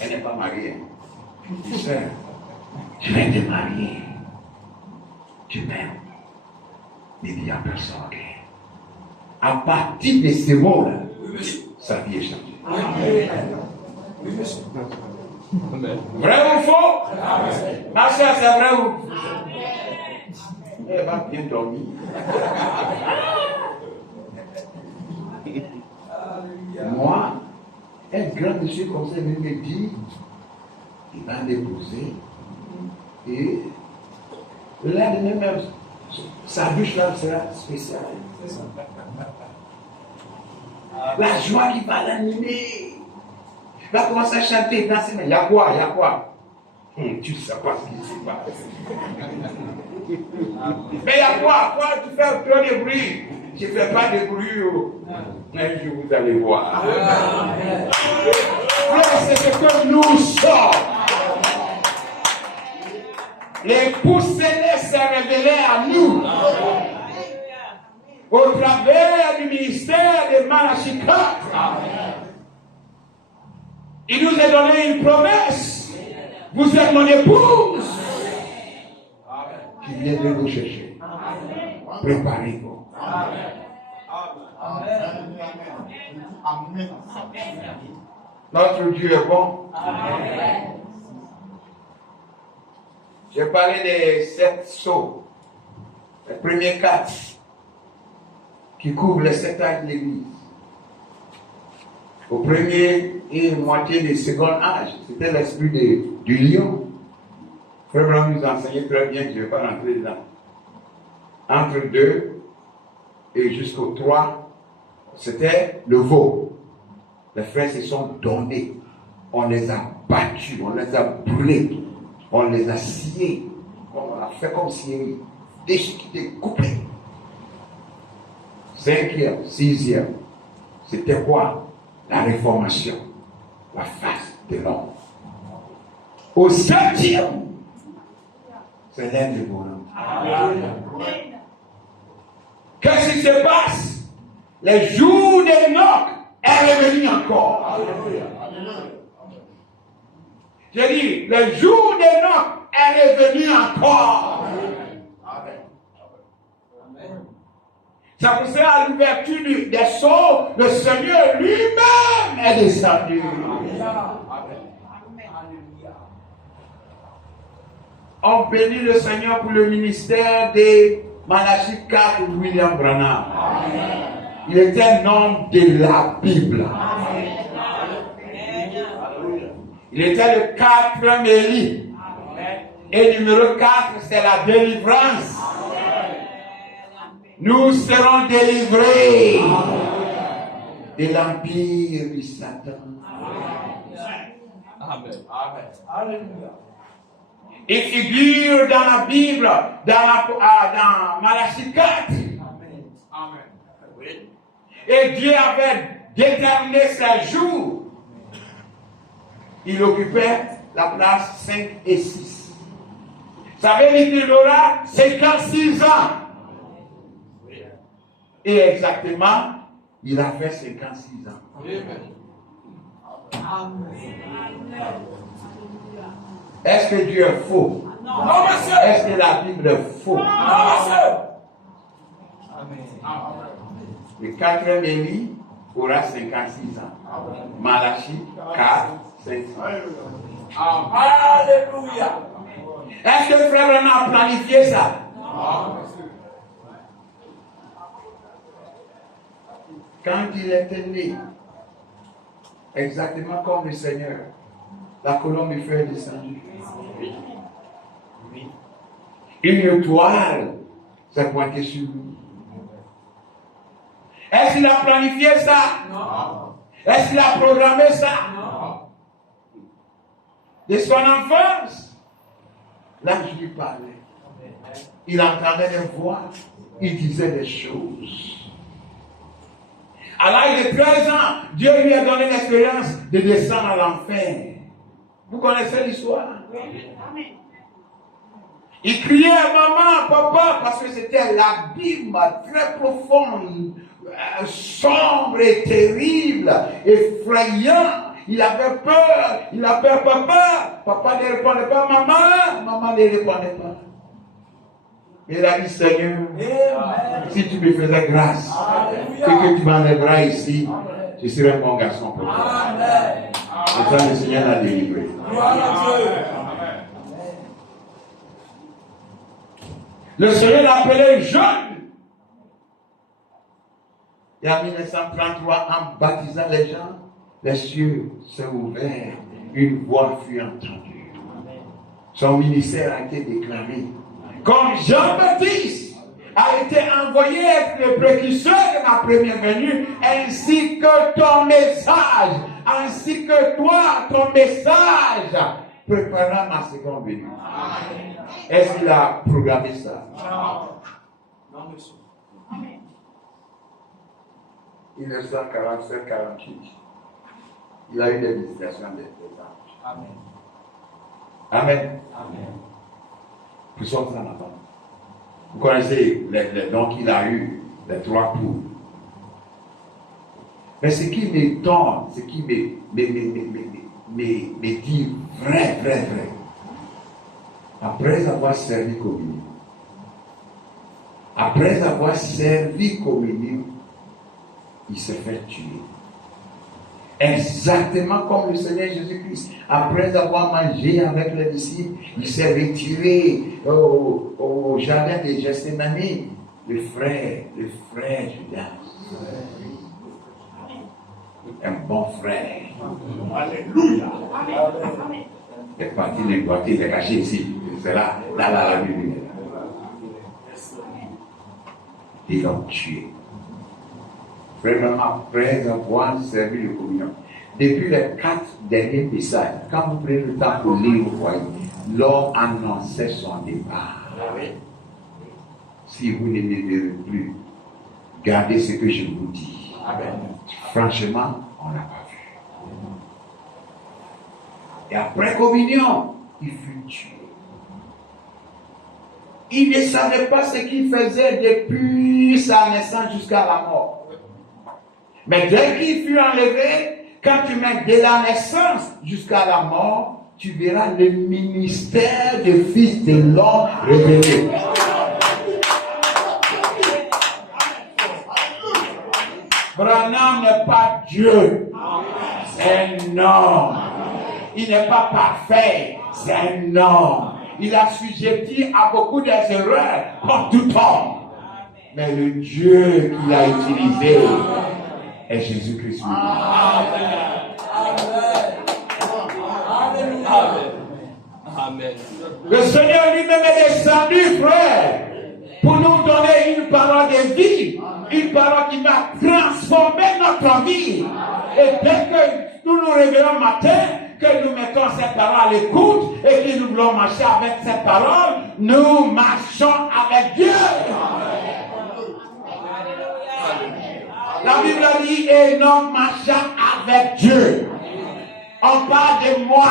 Elle n'est pas mariée. Sœur, je vais te marier. Tu m'aimes. Il dit à personne. À partir de ces mots-là, sa vie est changée. Vrai ou faux? Ma soeur, c'est vrai ou? Elle va bien dormir. Moi, un grand monsieur comme ça, il me dit, il va l'épouser. Et là, même sa bouche là sera spéciale. La joie qui va l'animer. Il va commencer à chanter, danser, mais il y a quoi? Tu ne sais pas ce qui se passe. Mais il y a quoi? Tu fais trop de bruit. Je ne fais pas de bruit. Mais je vous allez voir. C'est ce que nous sommes. l'époux céleste s'est révélé à nous. Au travers du ministère de Malachi 4. Il nous a donné une promesse. Vous êtes mon épouse. Qui viendrai vous chercher. Préparez-vous. Notre Dieu est bon. J'ai parlé des 7 sceaux. Les premiers 4 qui couvrent les 7 âges de l'Église. Au premier et moitié du second âge, c'était l'esprit du lion. Frère Blanc nous enseignait très bien, je ne vais pas rentrer dedans. Entre 2 et jusqu'au 3, c'était le veau. Les frères se sont donnés. On les a battus, on les a brûlés, on les a sciés. On a fait comme si déchiquetés, coupés. 5e, 6e, c'était quoi? La réformation, la face de l'homme. Au 7e, c'est l'aide de bonhomme. Qu'est-ce qui se passe? Les jours d'Enoch est revenu encore. J'ai dit, le jour d'Enoch est revenu encore. Ça vous sert à l'ouverture des sceaux, le Seigneur lui-même est descendu. On bénit le Seigneur pour le ministère de Malachi 4 William Branham. Il était un homme de la Bible. Il était le 4e Élie. Et numéro 4, c'est la délivrance. Nous serons délivrés de l'empire du Satan. Amen. Alléluia. Il figure dans la Bible, dans Malachi 4. Amen. Et Dieu avait déterminé ses jours. Il occupait la place 5 et 6. Ça veut dire qu'il aura 56 ans. Et exactement, il a fait 56 ans. Est-ce que Dieu est faux? Non, monsieur. Est-ce que la Bible est faux? Non, monsieur. Le 4e Élie aura 56 ans. Malachi 4, 5. Alléluia. Est-ce que le frère Branham a planifié ça? Non, monsieur. Quand il était né, exactement comme le Seigneur, la colombe du feu est descendue. Une toile s'est pointée sur lui. Est-ce qu'il a planifié ça? Non. Est-ce qu'il a programmé ça? Non. De son enfance, l'ange lui parlait. Il entendait des voix, il disait des choses. À l'âge de 13 ans, Dieu lui a donné l'expérience de descendre à l'enfer. Vous connaissez l'histoire? Oui. Il criait à maman, papa, parce que c'était l'abîme très profonde, sombre et terrible, effrayant. Il avait peur, il appelait papa. Papa ne répondait pas, maman ne répondait pas. Il a dit, Seigneur, si tu me faisais grâce, et que tu m'enlèveras ici, je serai un bon garçon pour toi. Et ça, le Seigneur l'a délivré. Le Seigneur l'a appelé jeune. Et en 1933, en baptisant les gens, les cieux s'est ouverts, une voix fut entendue. Son ministère a été déclaré. Comme Jean-Baptiste a été envoyé être le précurseur de ma première venue, ainsi que ton message, ainsi que toi, ton message, préparera ma seconde venue. Est-ce qu'il a programmé ça? Non, monsieur. 1947-48, il a eu des visitations des anges. Amen. Amen. Amen. Poussons ça là-bas. Vous connaissez les dons qu'il a eu, les 3 poules. Mais ce qui m'étonne, ce qui me dit vrai. Après avoir servi communion, il se fait tuer. Exactement comme le Seigneur Jésus-Christ. Après avoir mangé avec les disciples, il s'est retiré au jardin de Gethsémane. Le frère Judas. Un bon frère. Alléluia. Il est parti l'emboîter, il est caché ici. C'est là, la Bible. Ils l'ont tué. Vraiment, après avoir servi le communion. Depuis les 4 derniers messages, quand vous prenez le temps pour lire, vous voyez, l'homme annonçait son départ. Si vous ne m'aimez plus, gardez ce que je vous dis. Franchement, on n'a pas vu. Et après communion, il fut tué. Il ne savait pas ce qu'il faisait depuis sa naissance jusqu'à la mort. Mais dès qu'il fut enlevé, quand tu mets de la naissance jusqu'à la mort, tu verras le ministère du Fils de l'homme révélé. Branham n'est pas Dieu, c'est un homme. Il n'est pas parfait, c'est un homme. Il a sujetti à beaucoup d'erreurs comme tout homme. Mais le Dieu qu'il a utilisé est Jésus-Christ. Amen. Le Seigneur lui-même est descendu, frère, pour nous donner une parole de vie, une parole qui va transformer notre vie. Et dès que nous nous réveillons matin, que nous mettons cette parole à l'écoute et que nous voulons marcher avec cette parole, nous marchons avec Dieu. La Bible dit, Enoch marcha avec Dieu. On parle de moi.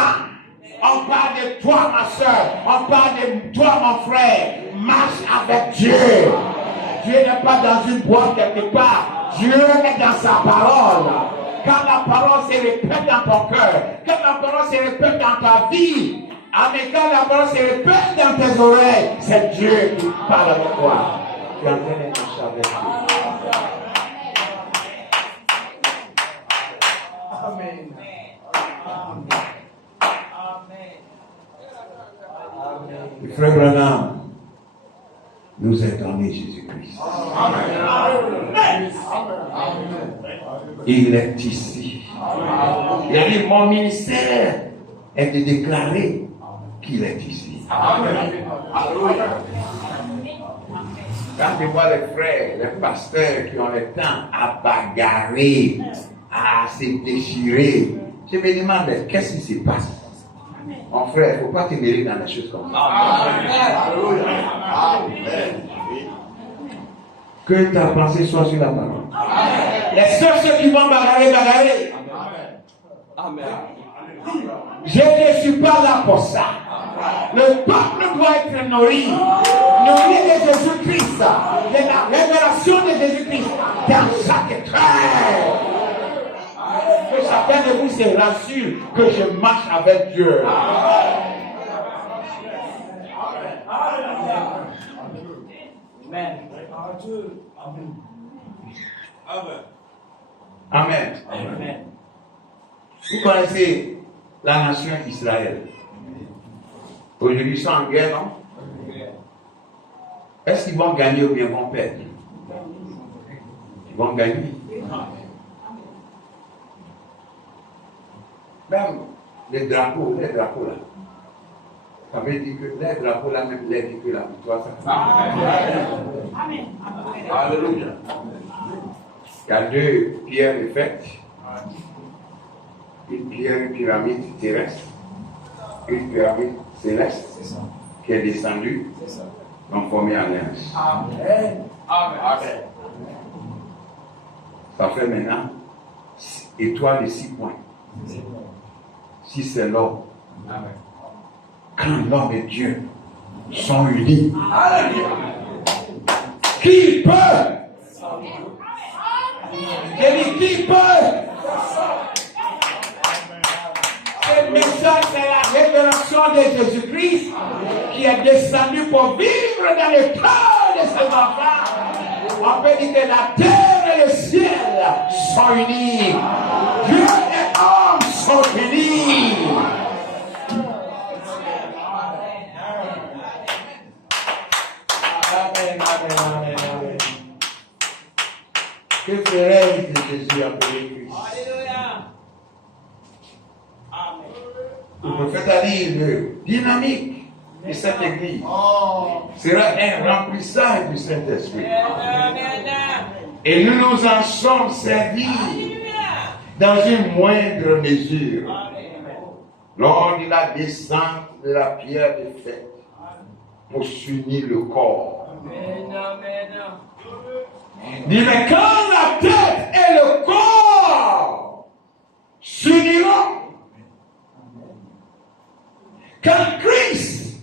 On parle de toi, ma soeur. On parle de toi, mon frère. Marche avec Dieu. Dieu n'est pas dans une boîte quelque part. Dieu est dans sa parole. Quand la parole se répète dans ton cœur, quand la parole se répète dans ta vie, mais quand la parole se répète dans tes oreilles, c'est Dieu qui parle avec toi. Tu es en train de marcher avec Dieu. Amen. Le frère Branham nous a donné Jésus-Christ. Il est ici. Il a dit, mon ministère est de déclarer qu'il est ici. Quand je vois les frères, les pasteurs qui ont le temps à bagarrer, à se déchirer, je me demande, qu'est-ce qui se passe? Mon frère, il ne faut pas te mêler dans les choses comme ça. Amen. Que ta pensée soit sur la parole. Les ceux qui vont bagarrer. Amen. Je ne suis pas là pour ça. Le peuple doit être nourri de Jésus-Christ, de la révélation de Jésus-Christ dans chaque cœur. Que chacun de vous se rassure que je marche avec Dieu. Amen. Amen. Amen. Vous connaissez la nation Israël. Aujourd'hui, ils sont en guerre, non? Est-ce qu'ils vont gagner ou bien vont perdre? Ils vont gagner. Même les drapeaux là. Ça veut dire que les drapeaux là, même les dit que la victoire, ça. Amen. Alléluia. Il y a 2 pierres de fête. Une pyramide terrestre, une pyramide céleste qui est descendue, donc formée alliance. Amen. Amen. Ça fait maintenant étoile de 6 points. Si c'est l'homme, quand l'homme est Dieu, sont unis. Qui peut? J'ai dit qui peut? Ce message, c'est la révélation de Jésus-Christ qui est descendu pour vivre dans le cœur de ses enfants. On peut dire que la terre et le ciel sont unis. Dieu et homme sont unis. Amen, amen, amen, amen. Que ferais-je de Jésus appelé Christ? Le prophète a dit le dynamique de cette église sera un remplissage du Saint-Esprit. Et nous nous en sommes servis dans une moindre mesure lors de la descente de la pierre de fête pour s'unir le corps. Dit, mais quand la tête et le corps s'uniront, quand Christ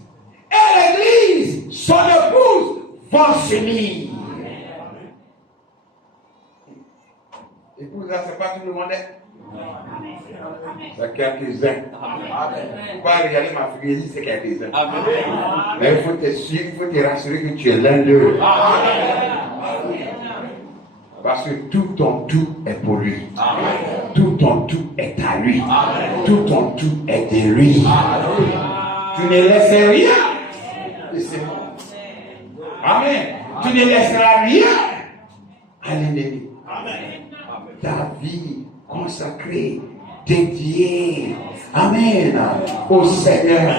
et l'Église, son épouse, vont s'unir. Épouse, là, c'est pas tout le monde. C'est quelques-uns. Pourquoi regarder ma fille, c'est quelques-uns. Mais il faut te suivre, il faut te rassurer que tu es l'un d'eux. Parce que tout ton tout est pour lui. Tout ton tout est à lui. Tout ton tout est de lui. Tu ne laisses rien de ce monde. Amen. Tu ne laisseras rien À l'ennemi. Ta vie consacrée, dédiée. Amen. Au Seigneur.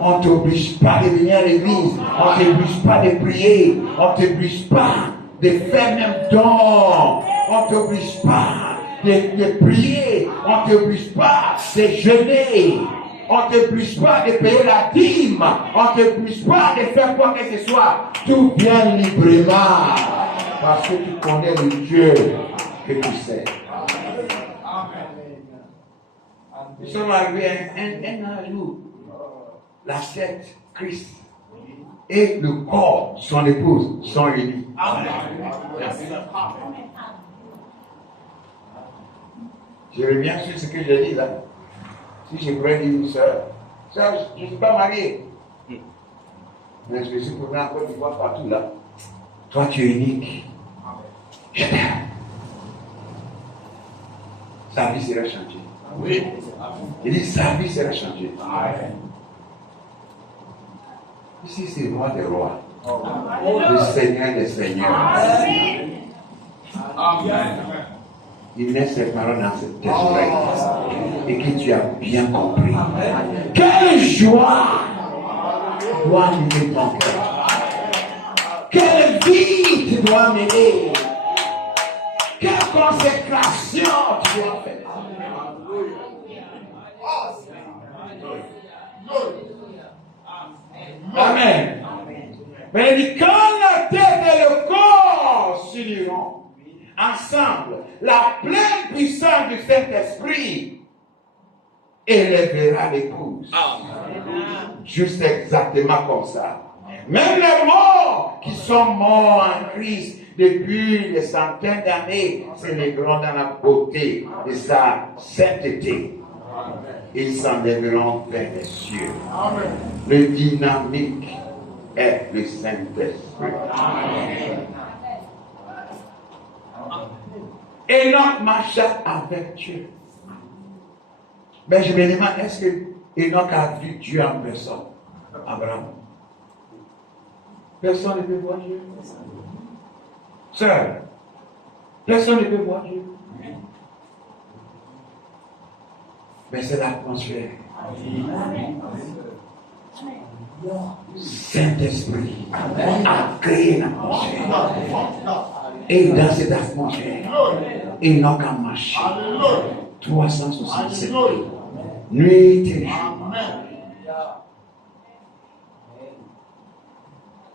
On ne t'oblige pas de venir à l'église. On ne t'oblige pas de prier. On ne t'oblige pas de faire même don. On ne t'oblige pas de prier. On ne t'oblige pas de jeûner. On ne t'oblige pas de payer la dîme. On ne t'oblige pas de faire quoi que ce soit. Tout vient librement. Parce que tu connais le Dieu que tu sais. Nous sommes arrivés à un jour. La tête, Christ, et le corps, son épouse, sont unis. Je reviens sur ce que j'ai dit là. Si je pourrais dire une soeur, je ne suis pas marié. Mais je suis pour encore du voir partout là. Toi, tu es unique. Je t'aime. Sa vie sera changée. Oui. Il dit sa vie sera changée. Ici, c'est le roi des rois. Le Seigneur des seigneurs. Il met ses paroles dans tes oreilles. Et que tu as bien compris. Quelle joie doit animer ton cœur. Quelle vie tu dois mener. Quelle consécration tu dois faire. Amen. Mais il dit, quand la tête et le corps s'uniront ensemble, la pleine puissance du Saint-Esprit élèvera l'épouse. Juste exactement comme ça. Même les morts qui sont morts en Christ depuis des centaines d'années s'élèveront dans la beauté de sa sainteté. Ils s'enlèveront vers les cieux. Le dynamique est le Saint-Esprit. Enoch marcha avec Dieu. Mais je me demande, est-ce que Enoch a vu Dieu en personne? Abraham. Personne ne peut voir Dieu. Sœur, personne ne peut voir Dieu. Mais c'est l'atmosphère. Saint-Esprit a créé l'atmosphère. Et dans cette atmosphère, Enoch a marché 367 nuit et jour.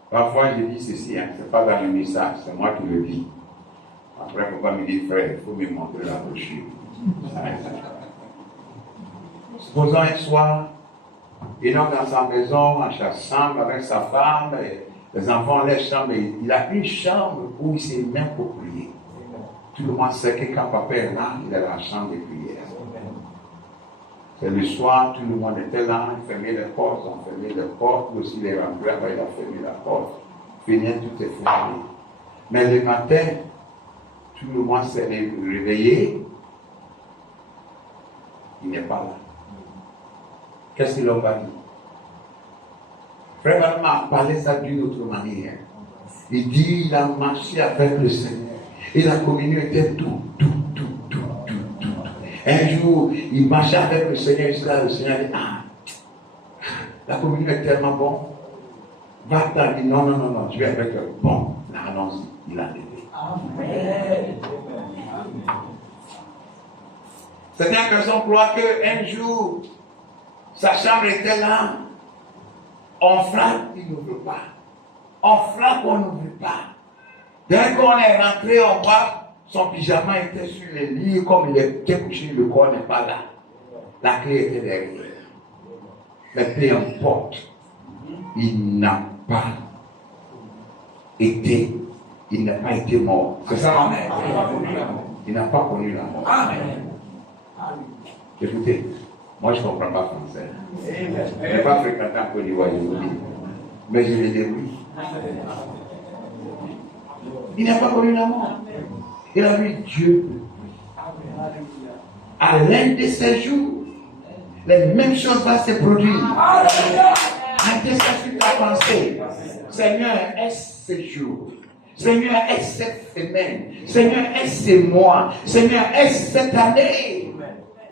Parfois, je dis ceci, hein, ce n'est pas dans le message, c'est moi qui le dis. Après, il ne faut pas me dire, frère, il faut me montrer la brochure. Supposons un soir, Il entre dans sa maison, en chambre avec sa femme, et les enfants ont leur chambre. Il a une chambre où il s'est même pour prier. Tout le monde sait que quand papa est là, il est dans la chambre de prière. C'est le soir, tout le monde était là, il fermait les portes, on fermait les portes, aussi les rentrées, il a fermé la porte. Fini, tout est fermé. Mais le matin, tout le monde s'est réveillé, il n'est pas là. Qu'est-ce qu'il leur va dire? Frère Valma a parlé ça d'une autre manière. Il dit, il a marché avec le Seigneur. Et la communion était tout. Un jour, il marchait avec le Seigneur, jusqu'à le Seigneur dit, la communion est tellement bonne. Va-t'en, il dit, non, je vais avec eux. Bon, allons-y, il a levé. Amen. Certaines personnes croient qu'un jour, sa chambre était là. On frappe, il n'ouvre pas. On frappe, on n'ouvre pas. Dès qu'on est rentré, on voit son pyjama était sur le lit, comme il était couché, le corps n'est pas là. La clé était derrière. Mais peu importe, il n'a pas été mort. C'est ça? Amen. Il n'a pas connu la mort. Amen. Écoutez, moi je ne comprends pas français. Je n'ai pas fréquenté en Côte d'Ivoire, mais je l'ai débrouillé. Il n'a pas connu la mort. Il a vu Dieu. À l'un de ces jours, les mêmes choses vont se produire. Anticipe ta pensée. Seigneur, est-ce ce jour? Seigneur, est-ce cette semaine? Seigneur, est-ce ce mois? Seigneur, est-ce cette année?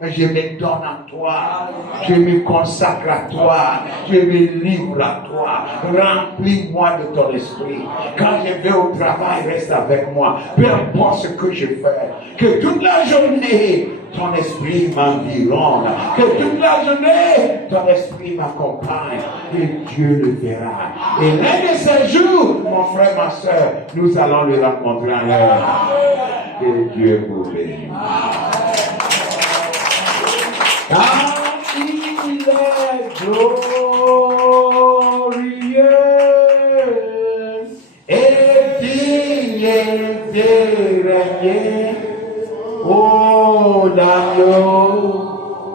Je me donne à toi, je me consacre à toi, je me livre à toi, remplis-moi de ton esprit. Quand je vais au travail, reste avec moi, peu importe ce que je fais, que toute la journée, ton esprit m'environne, que toute la journée, ton esprit m'accompagne, et Dieu le verra. Et l'un de ces jours, mon frère, ma soeur, nous allons le rencontrer en l'air. Que Dieu vous bénisse. Car il est glorieux et digne de régner. Oh l'agneau,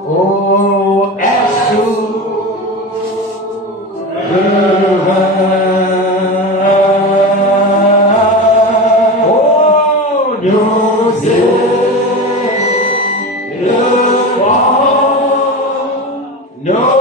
oh Jésus, oh nous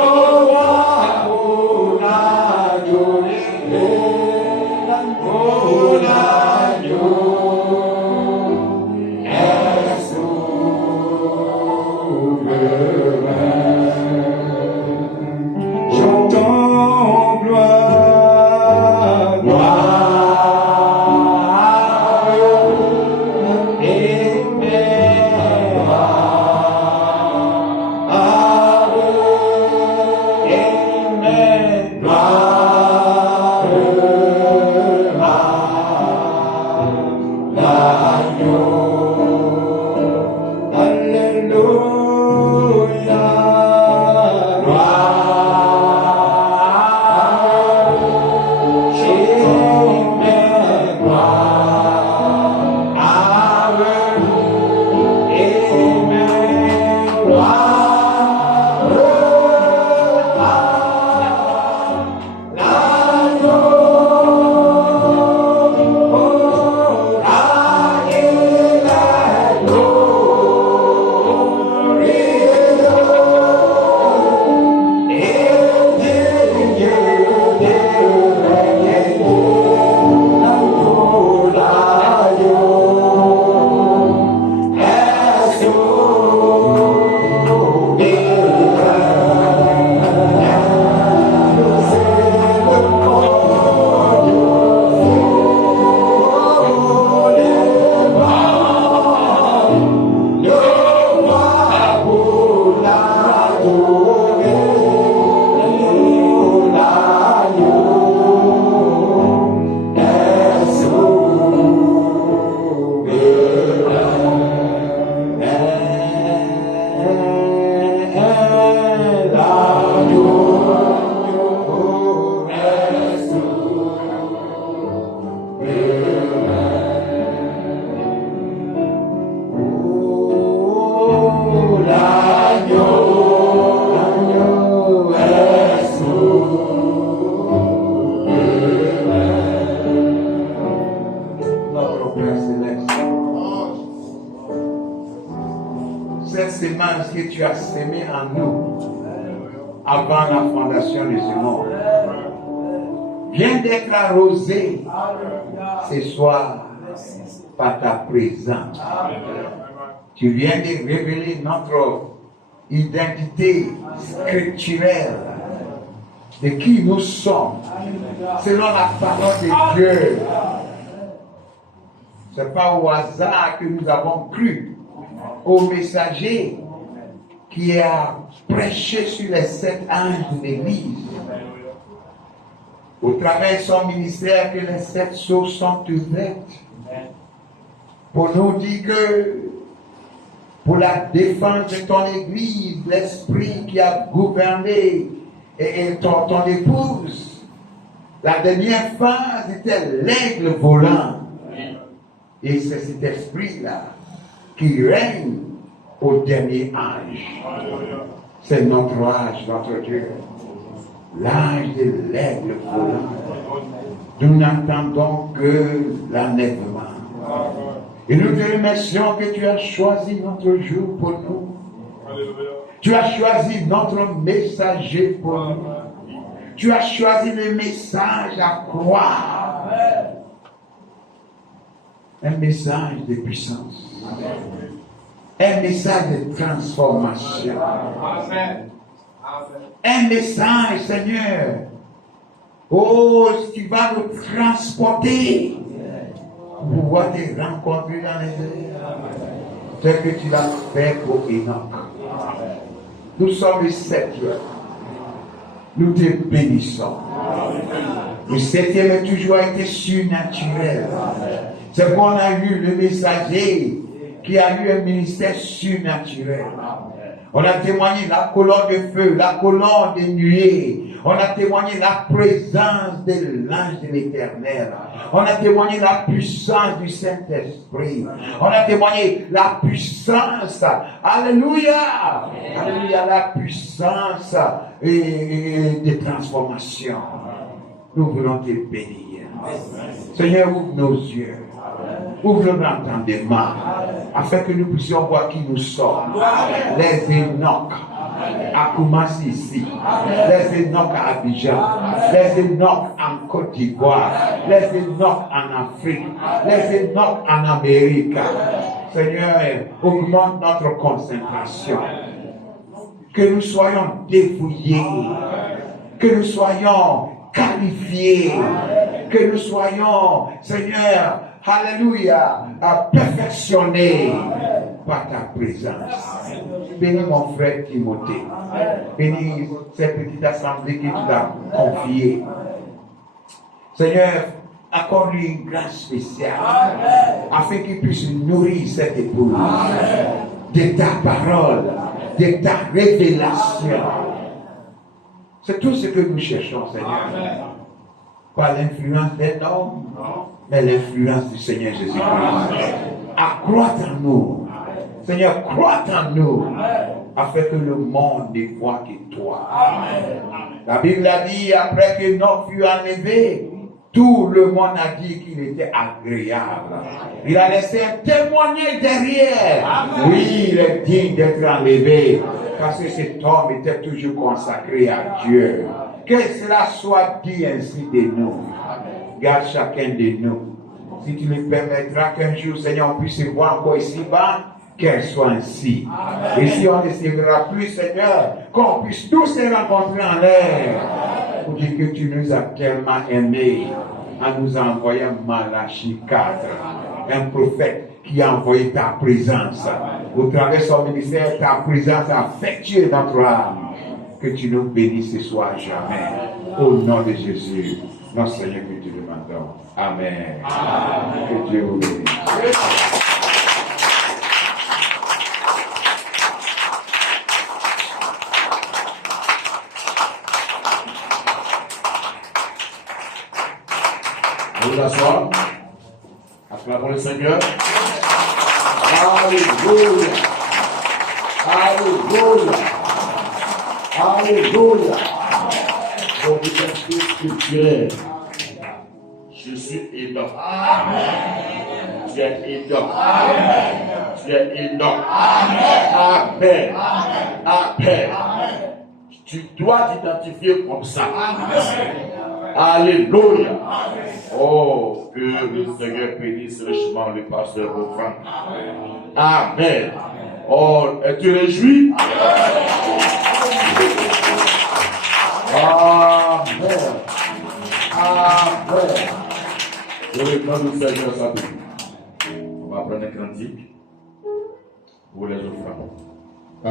Oh, l'agneau est sauvé. Notre Père Céleste, cette semence que tu as sémée en nous avant la fondation de ce monde vient d'être arrosée ce soir par ta présence. Tu viens de révéler notre identité scripturelle de qui nous sommes selon la parole de Dieu. Ce n'est pas au hasard que nous avons cru au messager qui a prêché sur les 7 anges de l'Église. Au travers de son ministère, que les 7 sources sont ouvertes pour nous dire que pour la défense de ton Église, l'Esprit qui a gouverné et ton épouse, la dernière phase était l'aigle volant. Et c'est cet esprit-là qui règne au dernier âge. C'est notre âge, notre Dieu. L'âge de l'aigle volant. Nous n'attendons que l'enlèvement. Et nous te remercions que tu as choisi notre jour pour nous. Tu as choisi notre messager pour nous. Tu as choisi le message à croire. Un message de puissance. Un message de transformation. Un message, Seigneur. Oh, qui va nous transporter pour pouvoir te rencontrer dans les airs. Ce que tu l'as fait pour Enoch. Nous sommes les 7. Nous te bénissons. Le 7e a toujours été surnaturel. C'est qu'on a eu le messager qui a eu un ministère surnaturel. On a témoigné la colonne de feu, la colonne de nuée. On a témoigné la présence de l'ange de l'Éternel. On a témoigné la puissance du Saint-Esprit. On a témoigné la puissance. Alléluia. Alléluia, la puissance de transformation. Nous voulons te bénir. Seigneur, ouvre nos yeux. Ouvre notre entendement afin que nous puissions voir qui nous sommes. Les Enoch à Koumassi ici, les Enoch à Abidjan, les Enoch en Côte d'Ivoire, les Enoch en Afrique, les Enoch en Amérique. Seigneur, augmente notre concentration. Que nous soyons défouillés, que nous soyons qualifiés, que nous soyons, Seigneur, alléluia, perfectionnés par ta présence. Bénis mon frère Timothée. Bénis cette petite assemblée que tu l'as confiée. Seigneur, accorde-lui une grâce spéciale afin qu'il puisse nourrir cette épouse de ta parole, de ta révélation. C'est tout ce que nous cherchons, Seigneur. Pas l'influence d'un homme, mais l'influence du Seigneur Jésus-Christ. Accroître en nous. Seigneur, croît en nous, afin que le monde ne voit que toi. La Bible a dit, après que Enoch fut enlevé, tout le monde a dit qu'il était agréable. Il a laissé un témoignage derrière. Oui, il est digne d'être enlevé, parce que cet homme était toujours consacré à Dieu. Que cela soit dit ainsi de nous. Garde chacun de nous. Si tu me permettras qu'un jour, Seigneur, on puisse se voir encore ici-bas, qu'elle soit ainsi. Et si on ne se verra plus, Seigneur, qu'on puisse tous se rencontrer en l'air, pour dire que tu nous as tellement aimés, en nous envoyant Malachie 4, un prophète qui a envoyé ta présence. Au travers de son ministère, ta présence a affectué notre âme. Que tu nous bénisses ce soir jamais. Au nom de Jésus, notre Seigneur, que tu demandons. Amen. Amen. Que Dieu vous bénisse. Nous t'asseoir. Acclamons le Seigneur. Alléluia. Alléluia. Alléluia. Donc, il est scripturel. Je suis Édom. Tu es Édom. Tu es Édom. Amen. Amen. Tu dois t'identifier comme ça. Alléluia. Oh, que le Seigneur bénisse richement le pasteur Beaufranc. Amen. Oh, es-tu réjoui? Amen. Amen. Je vais prendre le Seigneur sa vie. On va prendre un cantique pour les offrandes.